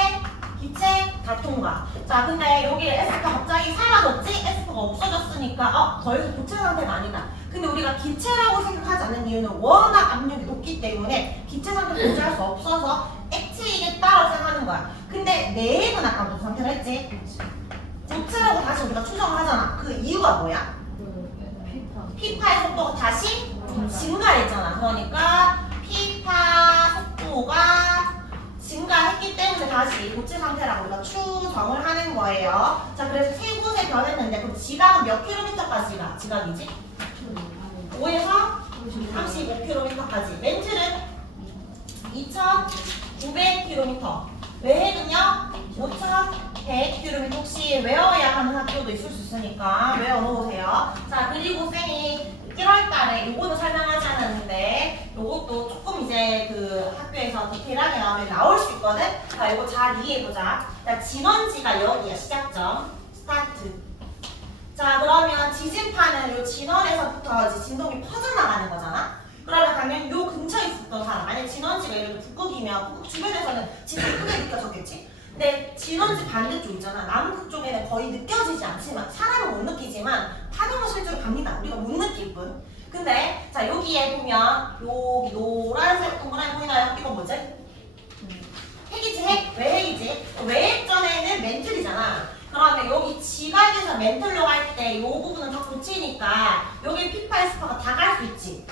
기체 다 통과. 자, 근데 여기 S가 갑자기 사라졌지? S가 없어졌으니까 더 이상 고체 상태가 아니다. 근데 우리가 기체라고 생각하지 않는 이유는 워낙 압력이 높기 때문에 기체 상태를 유지할 수 없어서 액체이겠다라고 생각하는 거야. 근데 내핵은 아까 무슨 상태로 했지? 고체라고 다시 우리가 추정을 하잖아. 그 이유가 뭐야? P파의 속도가 다시 증가했잖아. 그러니까 P파 속도가 증가했기 때문에 다시 고체 상태라고 우리가 추정을 하는 거예요. 자, 그래서 세 곳에 변했는데 그럼 지각은 몇 킬로미터까지 가? 지각이지? 5에서 35km까지. 멘트는 2,900km. 외핵은요 5,100km. 혹시 외워야 하는 학교도 있을 수 있으니까 외워놓으세요. 자, 그리고 쌤이 1월달에 요거는 설명하지 않았는데 요것도 조금 이제 그 학교에서 디테일하게 나올 수 있거든. 자, 요거 잘 이해해보자. 자, 진원지가 여기야. 시작점 스타트. 자, 그러면 지진파는 요 진원에서부터 이제 진동이 퍼져나가는 거잖아. 그러면 당연히 요 근처에 있었던 사람, 만약 진원지가 예를 들어 북극이면 북극 주변에서는 진동이 크게 느껴졌겠지? 근데 진원지 반대쪽 있잖아. 남극 쪽에는 거의 느껴지지 않지만 사람은 못 느끼지만 파동은 실제로 갑니다. 우리가 못 느낄 뿐. 근데 자, 여기에 보면 여기 노란색 동그라미 보이나요? 이건 뭐지? 핵이지, 핵. 외핵이지. 외핵전에는 멘틀이잖아. 그러면 여기 지각에서 멘틀로 갈 때 이 부분은 다 고치니까 여기 P파, S파가 다 갈 수 있지.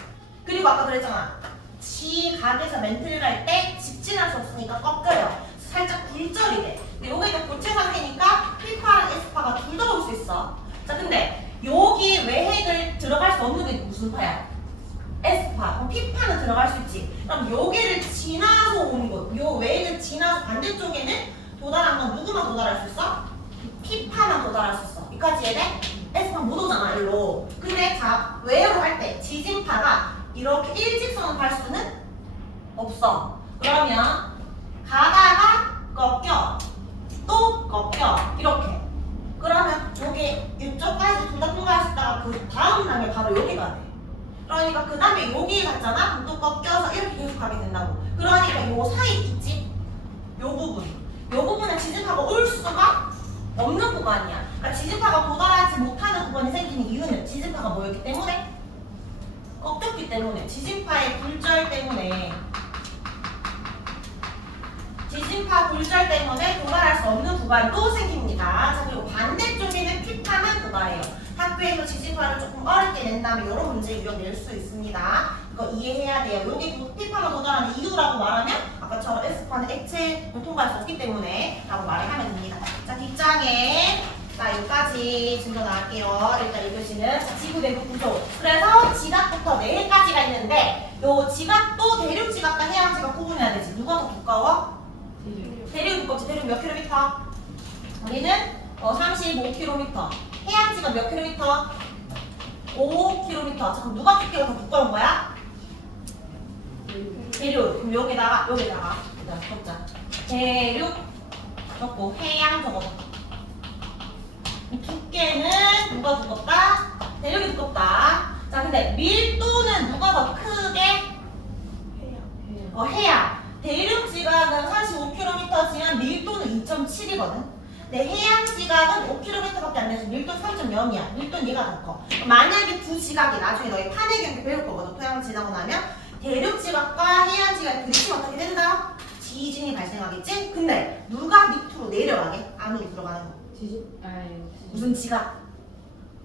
그리고 아까 그랬잖아. 지각에서 멘틀 갈 때 직진할 수 없으니까 꺾여요. 살짝 굴절이 돼. 근데 여기가 고체 상태니까 P파랑 S파가 둘 다 올 수 있어. 자, 근데 여기 외핵을 들어갈 수 없는 게 무슨 파야? S파. 그럼 P파는 들어갈 수 있지. 그럼 여기를 지나서 오는 거. 요 외핵을 지나서 반대쪽에는 도달한 건 누구만 도달할 수 있어? P파만 도달할 수 있어. 여기까지 이해돼? S파 못 오잖아, 일로. 근데 자, 외로 할 때 지진파가 이렇게 일직선으로 갈 수는 없어. 그러면 가다가 꺾여, 또 꺾여, 이렇게. 그러면 여기 이쪽까지 둘 다 통과할 수 있다가 그 다음 단계 바로 여기가 돼. 그러니까 그 다음에 여기 갔잖아? 그럼 또 꺾여서 이렇게 계속 가게 된다고. 그러니까 요 사이 있지? 요 부분. 요 부분은 지진파가 올 수가 없는 구간이야. 그러니까 지진파가 도달하지 못하는 구간이 생기는 이유는 지진파가 뭐였기 때문에? 꺾였기 때문에. 지진파의 굴절 때문에. 지진파 굴절 때문에 도달할 수 없는 구간도 생깁니다. 자, 그리고 반대쪽에는 P파만 도달해요. 학교에서 지진파를 조금 어렵게 낸다면 이런 문제 유형 낼 수 있습니다. 이거 이해해야 돼요. 여기 P파가 도달하는 이유라고 말하면 아까처럼 S파는 액체를 통과할 수 없기 때문에 라고 말을 하면 됩니다. 자, 뒷장에 자, 여기까지 증거 나갈게요. 일단 1교시는 지구 내부 구조. 그래서 지각부터 내핵까지가 있는데 요 지각도 대륙 지각과 해양 지각 구분해야 되지. 누가 더 두꺼워? 대륙 두껍지. 대륙 몇 킬로미터? 우리는 35km. 해양지가 몇 킬로미터? 5km. 자, 그럼 누가 두께가 더 두꺼운 거야? 대륙. 그럼 여기다가 적자. 대륙 적고 해양 적어봐. 두께는 누가 두껍다? 대륙이 두껍다. 자, 근데 밀도는 누가 더 크게? 해양. 대륙 지각은 45km지만 밀도는 2.7이거든. 근데 해양 지각은 5km밖에 안 돼서 밀도 3.0이야. 밀도는 얘가 더 커. 만약에 두 지각이 나중에 너희 판의 경기 배울 거거든. 토양 지나고 나면 대륙 지각과 해양 지각이 부딪히면 어떻게 된다? 지진이 발생하겠지? 근데 누가 밑으로 내려가게? 안으로 들어가는 거. 무슨 지각?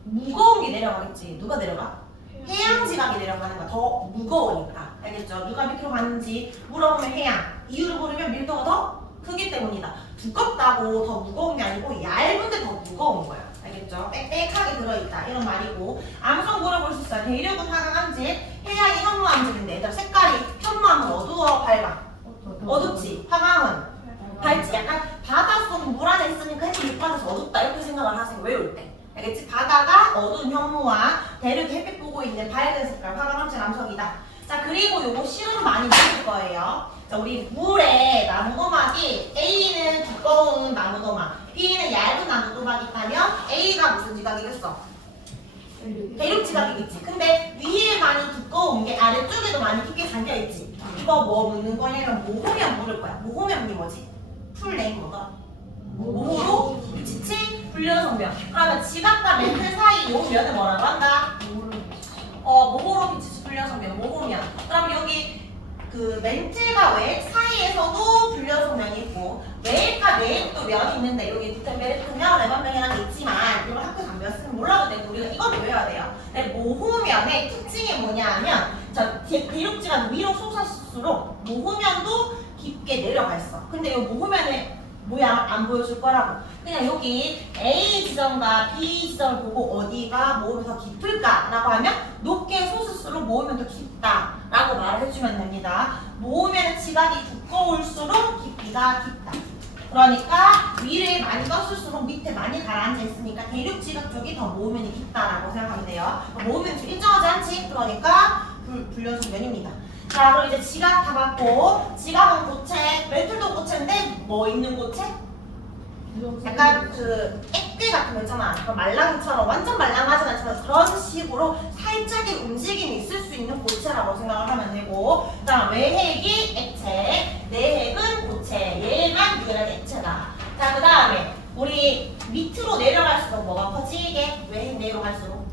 무거운 게 내려가겠지. 누가 내려가? 해양 지각이 내려가는 거야. 더 무거우니까. 알겠죠? 누가 밑으로 가는지 물어보면 해양. 이유를 모르면 밀도가 더 크기 때문이다. 두껍다고 더 무거운 게 아니고 얇은데 더 무거운 거야. 알겠죠? 빽빽하게 들어있다. 이런 말이고. 암성 물어볼 수 있어요. 대륙은 하강한지, 해양이 문제인데 얘들아 색깔이 현무암은 어두워 밝아? 어둡지? 화강은 밝지? 약간 바닷속 물 안에 있으니까 햇빛 밑바닥에서 어둡다 이렇게 생각을 하세요. 외울 때. 알겠지? 바다가 어두운 현무암, 대륙 햇빛 보고 있는 밝은 색깔 화강암체 남석이다. 자 그리고 요거 실험 많이 보실 거예요. 자 우리 물에 나무도막이 A는 두꺼운 나무도막, B는 얇은 나무도막이 있다면 A가 무슨 지각이겠어? 대륙 지각이겠지. 근데 위에 많이 두꺼운 게 아래쪽에도 많이 깊게 잠겨있지. 이거 뭐 묻는 거냐면 모호면 물을 거야. 모호면이 뭐지? 풀 내인 거다. 모호로 빛이 불려성면. 그러면 지각과 멘틀 사이 요 면을 뭐라고 한다? 모호로 빛이 불려성면. 모호면. 그럼 여기 그 멘틀과 외액 사이에서도 불려성면이 있고 외액과 내액도 면이 있는데 여기 구텐베르크면 레반면이라는 게 있지만 이걸 학교 안 배웠으면 몰라도 되고 우리가 이건 외워야 돼요. 근데 모호면의 특징이 뭐냐 하면 자 대륙지가 위로 솟았을수록 모호면도 깊게 내려가 있어. 근데 이 모호면의 모양 안 보여줄 거라고. 그냥 여기 A 지점과 B 지점을 보고 어디가 모으면 더 깊을까라고 하면 높게 솟을수록 모으면 더 깊다라고 말을 해주면 됩니다. 모으면 지각이 두꺼울수록 깊이가 깊다. 그러니까 위를 많이 떴을수록 밑에 많이 가라앉아 있으니까 대륙 지각 쪽이 더 모으면이 깊다라고 생각하면 돼요. 모으면 좀 일정하지 않지? 그러니까 불려준 면입니다. 자 그럼 이제 지각 다 봤고 지각은 고체, 멘틀도 고체인데 뭐 있는 고체? 약간 그 액괴 같은 거 있잖아. 말랑이처럼 완전 말랑하진 않지만 그런 식으로 살짝의 움직임이 있을 수 있는 고체라고 생각을 하면 되고 자 외핵이 액체, 내핵은 고체, 얘만 유일한 액체다. 자 그 다음에 우리 밑으로 내려갈수록 뭐가 커지게? 외핵 내려갈수록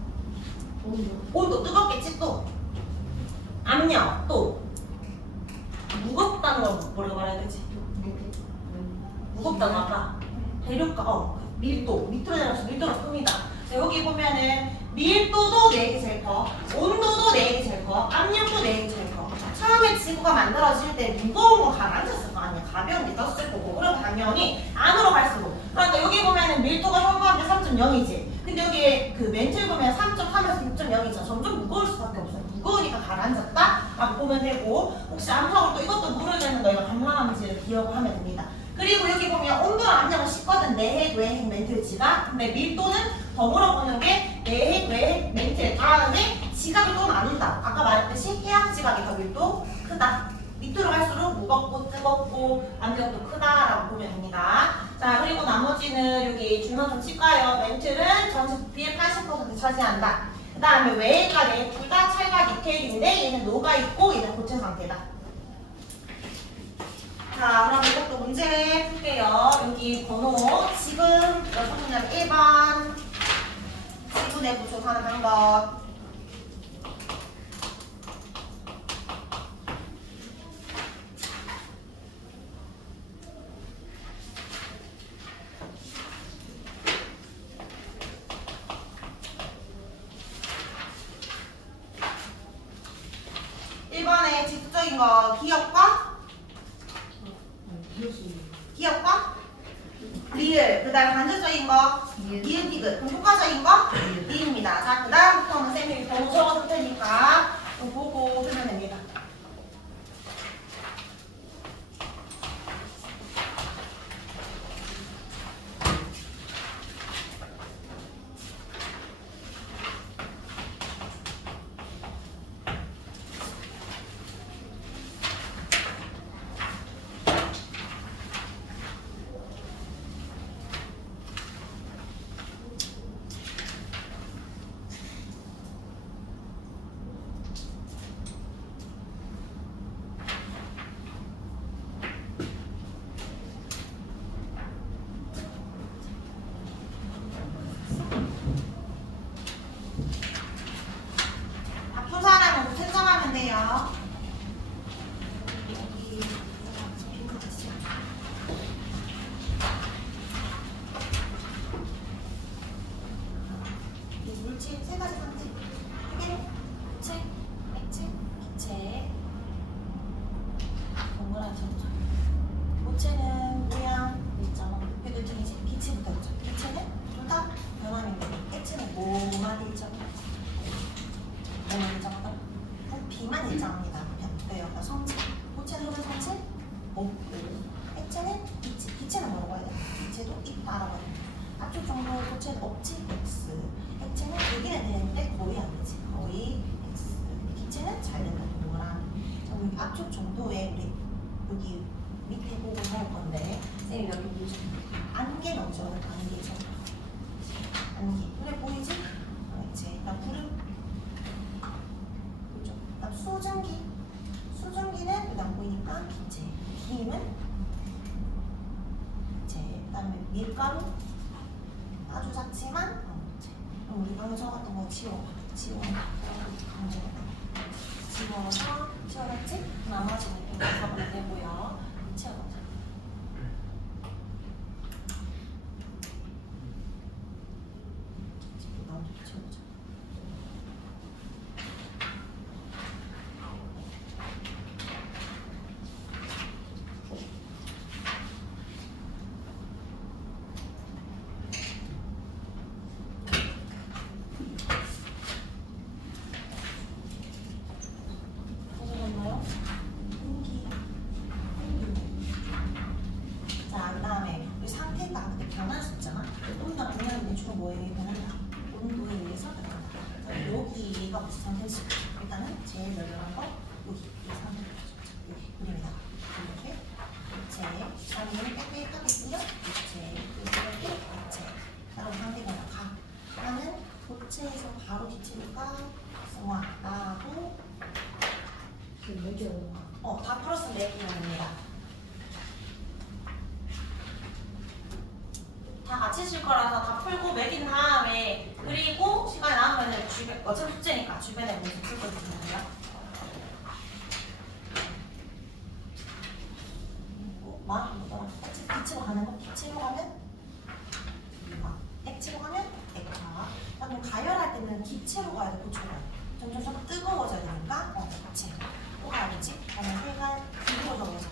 온도 뜨겁겠지 또 압력 또 무겁다는 걸 뭐라고 말해야 되지? 무겁다는 아까 대륙가 밀도 밑으로 내려가서 밀도가 큽니다. 자, 여기 보면은 밀도도 4개 제일 커, 온도도 4개 제일 커, 압력도 4개 제일 커. 처음에 지구가 만들어질 때 무거운 거 가라앉았을 거 아니야. 가벼운 게 떴을 거고 그럼 당연히 안으로 갈수록. 그러니까 여기 보면은 밀도가 현무암 때 3.0이지. 근데 여기 그 멘틀 보면 3.3에서 6.0이죠. 점점 무거울 수밖에 없어요. 무거우니까 가라앉았다 라고 보면 되고 혹시 암석을 또 이것도 모르면 너희가 반만함지를 기억을 하면 됩니다. 그리고 여기 보면 온도랑 압력은 쉽거든. 내핵, 외핵, 멘틀, 지각. 근데 밀도는 더 물어보는 게 내핵, 외핵, 멘틀. 다음에 지각을 또 나눈다. 아까 말했듯이 해양 지각이 더 밀도 크다. 밑으로 갈수록 무겁고 뜨겁고 압력도 크다라고 보면 됩니다. 자 그리고 나머지는 여기 중간 좀 칠까요? 멘틀은 전체 부피의 80% 차지한다. 그 다음에 외핵과 내핵 둘 다 찰각 이태일인데 얘는 녹아 있고 얘는 고체 상태다. 자 그럼 이것도 문제 풀게요. 여기 번호 지금 몇 번이냐면 1번 지구 내부 조사하는 방법. 지수적인 거 기억과 기억과 리을. 그 다음 간접적인 거 니은 디귿. 그럼 효과적인 거 리입니다. 자 그 다음부터는 쌤이 번호 적어줄 테니까 보고 풀면 됩니다. B만 일정합니다. 그러니까 성질. 고체는 흐른 성질 없고 액체는 있지. 기체는 뭐라고 해야 돼? 기체도 있다라고 해야 돼. 압축 정도 고체는 없지. X. 액체는 되기는 되는데 거의 안 되지. 거의 X. 기체는 잘 된다. 동그라미. 압축 정도에 우리 여기 밑에 보고 할 건데 쌤이 여기 보죠. 안개 넣죠. 안개죠. 안개. 눈에 보이지? 이제 일단 불은 그죠? 그다음 수증기. 수증기는 일단 보이니까 기체. 김은 기체. 그다음에 밀가루 아주 작지만 기체. 그럼 우리 방금 적었던 거 지워봐. 지워서 지워놨지? 나머지는 이렇게 가보면 되고요. 지워보자. 지워보자. 온도에 의해서 여기가 무슨 상태인지 일단은 제일 열렬한 거 여기 이 상태로 여기 그립니다. 이렇게 이제 아니면 빽빽하겠군요. 이제 다른 상태가 가. 나는 고체에서 바로 기체니까 나도 다 플러스 4개입니다. 다 같이 칠 거라서 다 풀고 매긴 다음에 그리고 시간이 남으면 주변 어차피 숙제니까 주변에 문제 풀 거거든요. 기체로 가는 거 기체로 가면 액체로 가면 액화. 그다음에 가열할 때는 기체로 가야 돼. 고체로 가야 돼. 점점 뜨거워져야 되니까 기체. 또 가야겠지? 그다음에 해가 뜨거워져서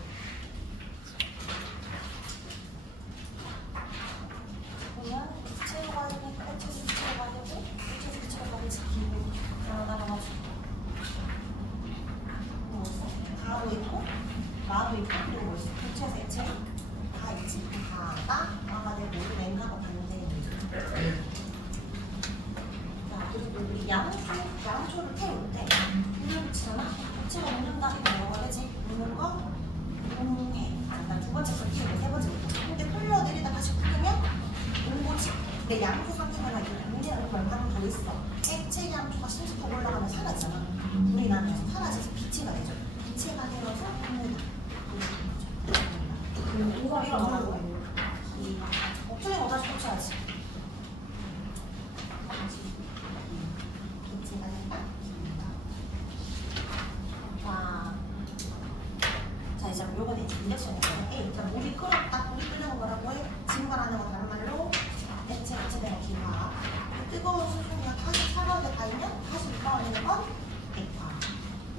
보면 기체로 가야 되니까 액체에서 기체로 가야 되고 액체에서 기체로 가야지. 따라가지고 가로 있고 마도 있고 그리고 뭐 있어? 고체에서 액체 다 있지. 다가 아마 내 모두 랭가가 반대입니다. 자 그리고 우리 양초를 태울 때 불을 붙이잖아. 고체가 녹는다 이거 뭐라고 해야지? 녹는 거 용해. 일단 두 번째 걸 띄우고 세 번째 거. 근데 흘러내리다 다시 푸면 온거지. 내 양초 상태가 용해라는 걸 하나 더 있어. 액체 양초가 심지어 더 올라가면 사라지잖아. 물이 나면서 사라져서 기체가 되죠. 기체가 되어서 녹는다. 이걸 뭐라고 해? 틀린 거 다시 붙여야지. 기체가 된다. 자 이제 요번에 인덕션이에요. A. 자 물이 끓었다. 물이 끓는 거라고 해. 증발하는 거 다른 말로 액체 기체되는 기화. 뜨거운 수증기가 다시 차가운데 닿으면 다시 올라오는 건 액화.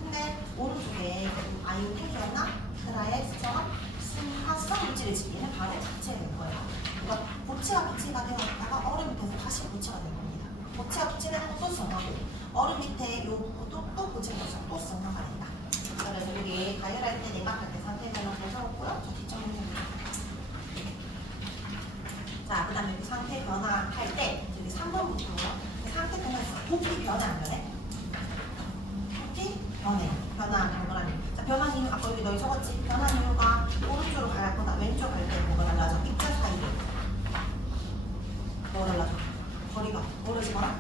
근데 오른쪽에 아이오텐이었나? 그라에스처럼 순화성 물질이지. 얘는 바로 기체가 될 거예요. 그러니까 고체가 기체가 되었다가 얼음 밑에서 다시 고체가 될 겁니다. 고체가 기체되는 것도 성하고 얼음 밑에 요 부분도 또 고체가 돼서 또 성화가 된다. 그래서 여기 가열할 때 내막할 때 상태별로 적었고요. 저 뒷정리 해볼게요. 자, 그 다음에 상태 변화할 때 여기 3번부터 상태 변화에서 부피 변화 안 변해? 부피 변해. 변화 동그라미. 자, 변화 이유 아까 여기 너희 적었지? 변화 이유가 오른쪽으로 갈 거다 왼쪽 갈 때 뭐가 달라져? 입자 사이에 뭐가 달라져? 거리가 멀어지거나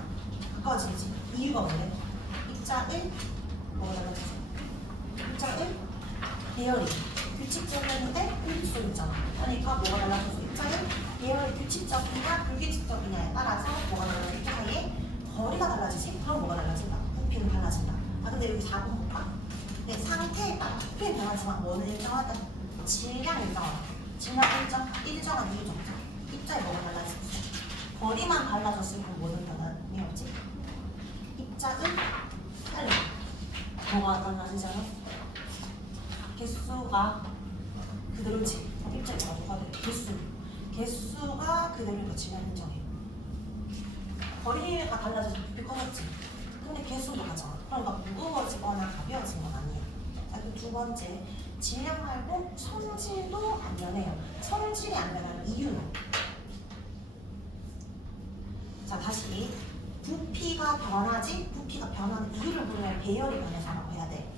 가까워지지. 이유가 뭐래? 입자의 뭐가 달라지지? 입자의 배열이 규칙적인데 불규칙적이잖아. 그러니까 뭐가 달라져서 입자의 배열이 규칙적이냐 불규칙적이냐에 따라서 뭐가 달라져? 입자 사이에 거리가 달라지지? 그럼 뭐가 달라진다? 부피는 달라진다. 아 근데 여기 4번 볼까? 네, 상태에 따라 부피는 변하지만 뭐는 일정하다. 질량 일정하다. 질량 일정한 이유 정도. 입자에 뭐가 달라지지? 거리만 달라졌을 뿐 뭐는 변함이 없지? 입자는 달라. 뭐가 달라지지 않아? 개수가 그대로지. 입자에 가져가야 돼. 개수가 그대로니까 질량 인정해. 거리가 달라져서 부피 커졌지. 근데 개수도 가잖아. 그러니까 무거워지거나 가벼워지면 두 번째, 질량 말고 성질도 안 변해요. 성질이 안 변하는 이유는? 자, 다시 부피가 변하지, 부피가 변하는 이유를 보려면 배열이 변해서라고 해야 돼.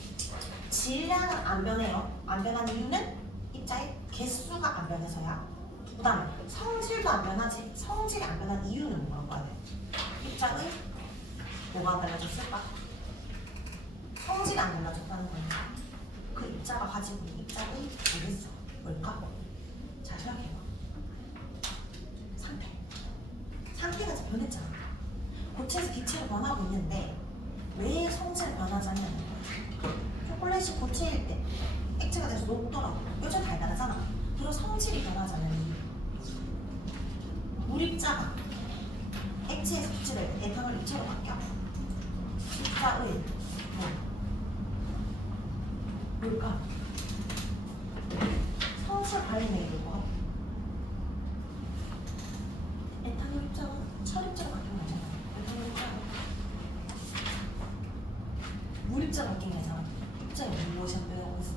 질량은 안 변해요. 안 변하는 이유는 입자의 개수가 안 변해서야. 그 다음에 성질도 안 변하지, 성질이 안 변하는 이유는 뭐라고 봐야 돼? 입자의 뭐가 안 달라졌을까? 성질이 안 달라졌다는 거니까 그 입자가 가지고 있는 입자의 뭐겠어? 뭘까? 잘 생각해봐. 상태가 지금 변했잖아. 고체에서 기체로 변하고 있는데 왜 성질이 변하자면 초콜릿이 고체일 때 액체가 돼서 녹더라고. 요즘 달달하잖아. 그리고 성질이 변하자면 물입자가 액체에서 기체를 에탄올 입체로 바뀌어. 입자의 뭘까? 성질 관련해 이거. 에탄올 입자가 철입자로 바뀐 거잖아. 에탄올 입자가 물입자 바뀐 거잖아. 입자에 무엇이 안 변하고 있어?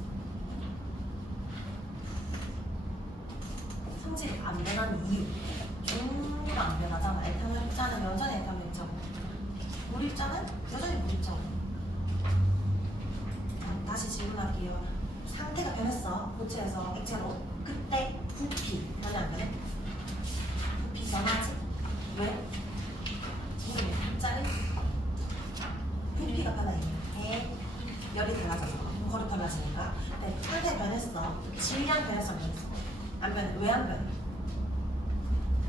성질이 안 변하는 이유. 종류가 안 변하잖아. 에탄올 입자는 여전히 에탄올 입자고, 물입자는 여전히 물입자고. 다시 질문할게요. 상태가 변했어. 고체에서 액체로. 그때 부피 변해 안 변해? 부피 변하지? 왜? 입자의 부피가 변해. 열이 달라져서 거리 달라지니까. 네, 상태 변했어. 질량 변했어, 안 변했어? 안 변해. 왜 안 변해?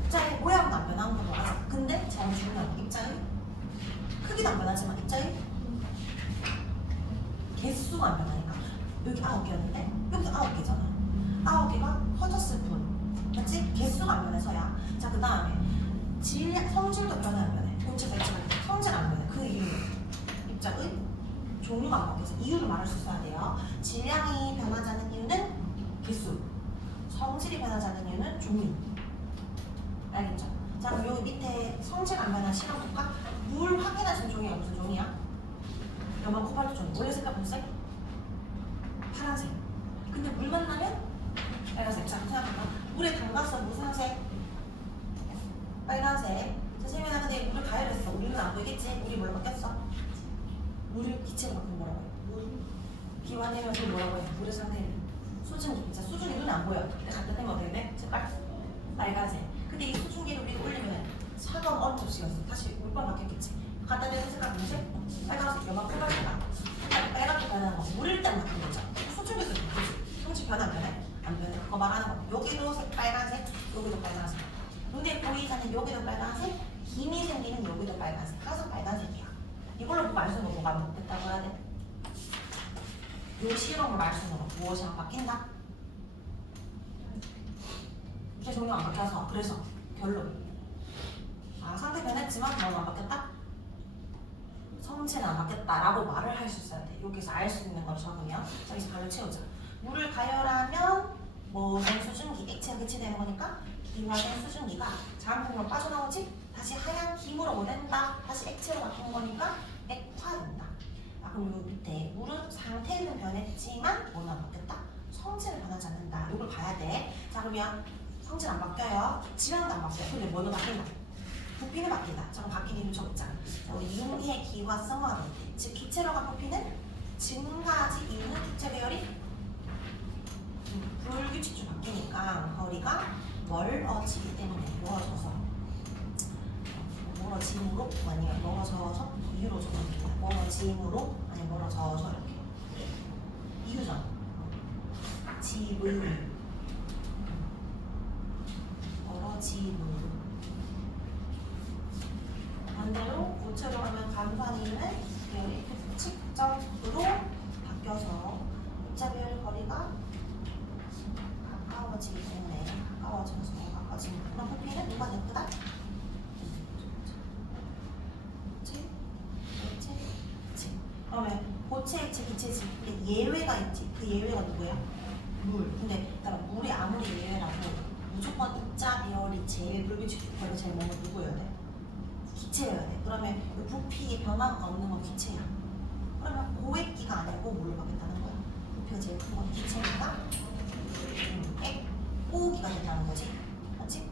입자의 모양도 안 변한 건 맞아. 근데 제일 중요한 건 입자의 크기도 안 변하지만 입자의 개수가 안 변하니까. 여기 9개였는데 여기도 9개잖아. 9개가 커졌을 뿐. 맞지? 개수가 안 변해서야. 자, 그 다음에 질량, 성질도 변해 안 변해? 고체 자체가 성질 안 변해. 그 이유. 입자의 종류가 안 바뀌어서 이유를 말할 수 있어야 돼요. 질량이 변하지 않는 이유는 개수. 성질이 변하지 않는 이유는 종류. 알겠죠? 자, 그럼 여기 밑에 성질 안 변한 실험 볼까? 물 확인하신 종이가 무슨 종이야? 염화 코발트 종이. 원래 색깔 무슨 색? 파란색. 근데 물 만나면 빨간색. 자, 생각해봐. 물에 담가서 무슨 색? 빨간색. 선생님이 나 근데 물을 가열했어. 우리는 안 보이겠지? 물이 뭘로 바뀌었어? 물을 기체로 바꾼 뭐라고 해? 물 기화되면서 뭐라고 해? 물의 상태를 수증기. 자, 수증기 눈에 안 보여. 근데 갖다 대면 어떻게 돼? 색깔? 빨간색. 근데 이 수증기를 위로 올리면 차가운 얼음 접시가 있어. 다시 물방 바뀌었겠지? 갖다 대는 색깔 무색? 빨간색. 염화 코발트가 색깔이 빨갛게 변하는 거. 물일 때만 바뀐 거죠. 수증기도 바뀌지. 성질 변화 안 변해? 안 변해. 그거 말하는 거. 여기도 빨간색, 여기도 빨간색. 눈에 보이지 않는 여기도 빨간색, 힘이 생기는 여기도 빨간색. 항상 빨간색이야. 이걸로 말씀으로 뭐가 안 바뀌었다고 해야 돼? 요 실험을 말씀으로 무엇이 안 바뀐다? 이게 종류가 안 바뀌어서. 그래서 결론. 아, 상태 변했지만 뭐는 안 바뀌었다? 성질은 안 바뀌었다라고 말을 할 수 있어야 돼. 여기서 알 수 있는 걸 적으면. 자, 여기서 발로 채우자. 물을 가열하면 모든 수증기, 액체가 개체되는 거니까 기화된 수증기가 자연풍으로 빠져나오지? 다시 하얀 힘으로 뭐 된다? 다시 액체로 바뀐 거니까 액화된다. 아, 그럼 요 밑에 물은 상태는 변했지만 뭐는 안 바뀌었다? 성질은 변하지 않는다. 이걸 봐야 돼. 자, 그러면 성질 안 바뀌어요. 질량도 안 바뀌어요. 근데 뭐는 바뀐다? 부피는 바뀐다. 자, 그럼 바뀐 이유 적자. 자, 우리 융의 기화성화. 즉 기체로 간 부피는 증가하지. 이유는 기체 배열이 불규칙적으로 바뀌니까 거리가 멀어지기 때문에 멀어짐으로 아니면 멀어져서 이유로 적어볼게요. 멀어짐으로 아니면 멀어져서 이렇게 이유죠. 집을 멀어짐으로. 반대로 고체로 가면 감소하는 이유는 배열이 규칙적으로 바뀌어서 입자 배열 거리가 가까워지기 때문에 가까워져서 가까워지는 그런 부피는 누가 예쁘다? 그치? 그러면 고체, 액체, 기체지. 근데 예외가 있지. 그 예외가 누구야? 물. 근데 물이 아무리 예외라도 무조건 입자 배열이 제일 불규칙하게 제일 먼저 누구여야 돼? 기체여야 돼. 그러면 부피의 변화가 없는 건 기체야. 그러면 고액기가 아니고 뭘로 바뀌었다는 거야? 부피가 기체가 액고기가 된다는 거지. 맞지?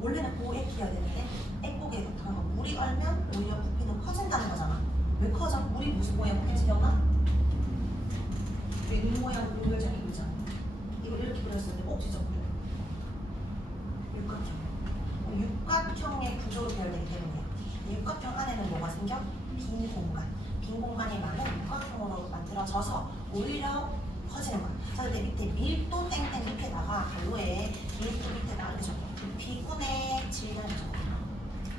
원래는 고액기여야 되는데 액고기에 들어가 물이 얼면 오히려 부피는 커진다는 거잖아. 왜 커져? 물이 무슨 모양이겠지? 기억나? 눈 모양 고열장이 있잖아. 이거 이렇게 그렸었는데 꼭 지적 그려. 육각형의 구조로 배열되기 때문에 육각형 안에는 뭐가 생겨? 빈 공간. 빈 공간이 많은 육각형으로 만들어져서 오히려 커지는 거야. 자, 근데 밑에 밀도 땡땡 밑에다가 갈로에 밀도 밑에다가 알려줘. 부피분의 질량이 적어.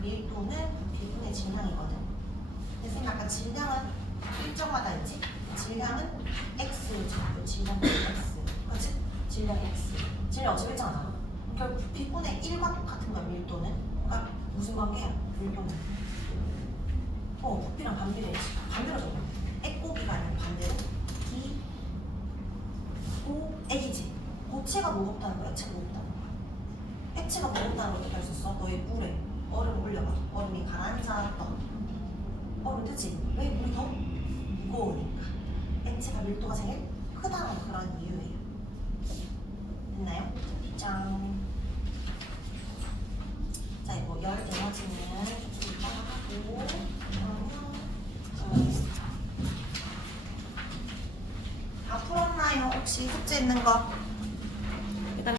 밀도는 부피분의 질량이거든. 근데 선생님 아까 질량은 일정하다 했지? 질량은 X죠. 질량 X. 그렇지? 질량 X. 질량 어차피 일정하잖아. 그러니까 부피분의 1과 똑같은 거야, 밀도는. 그러니까 무슨 관계야? 밀도는. 부피랑 반비례지. 반대로 적어. 액고기가 아니고 반대로. 액이지. 고체가 무겁다는 거야, 액체가 무겁다는 거야. 액체가 무겁다는 걸 어떻게 할 수 있어? 너의 물에 얼음 올려봐. 얼음이 가라앉았다. 얼음 뜨지? 왜 물이 더 무거우니까. 액체가 밀도가 제일 크다는 그런 이유예요. 됐나요? 짠. 자, 이거 열 에너지는 이따 하고 다 풀었나요? 혹시 숙제 있는 거?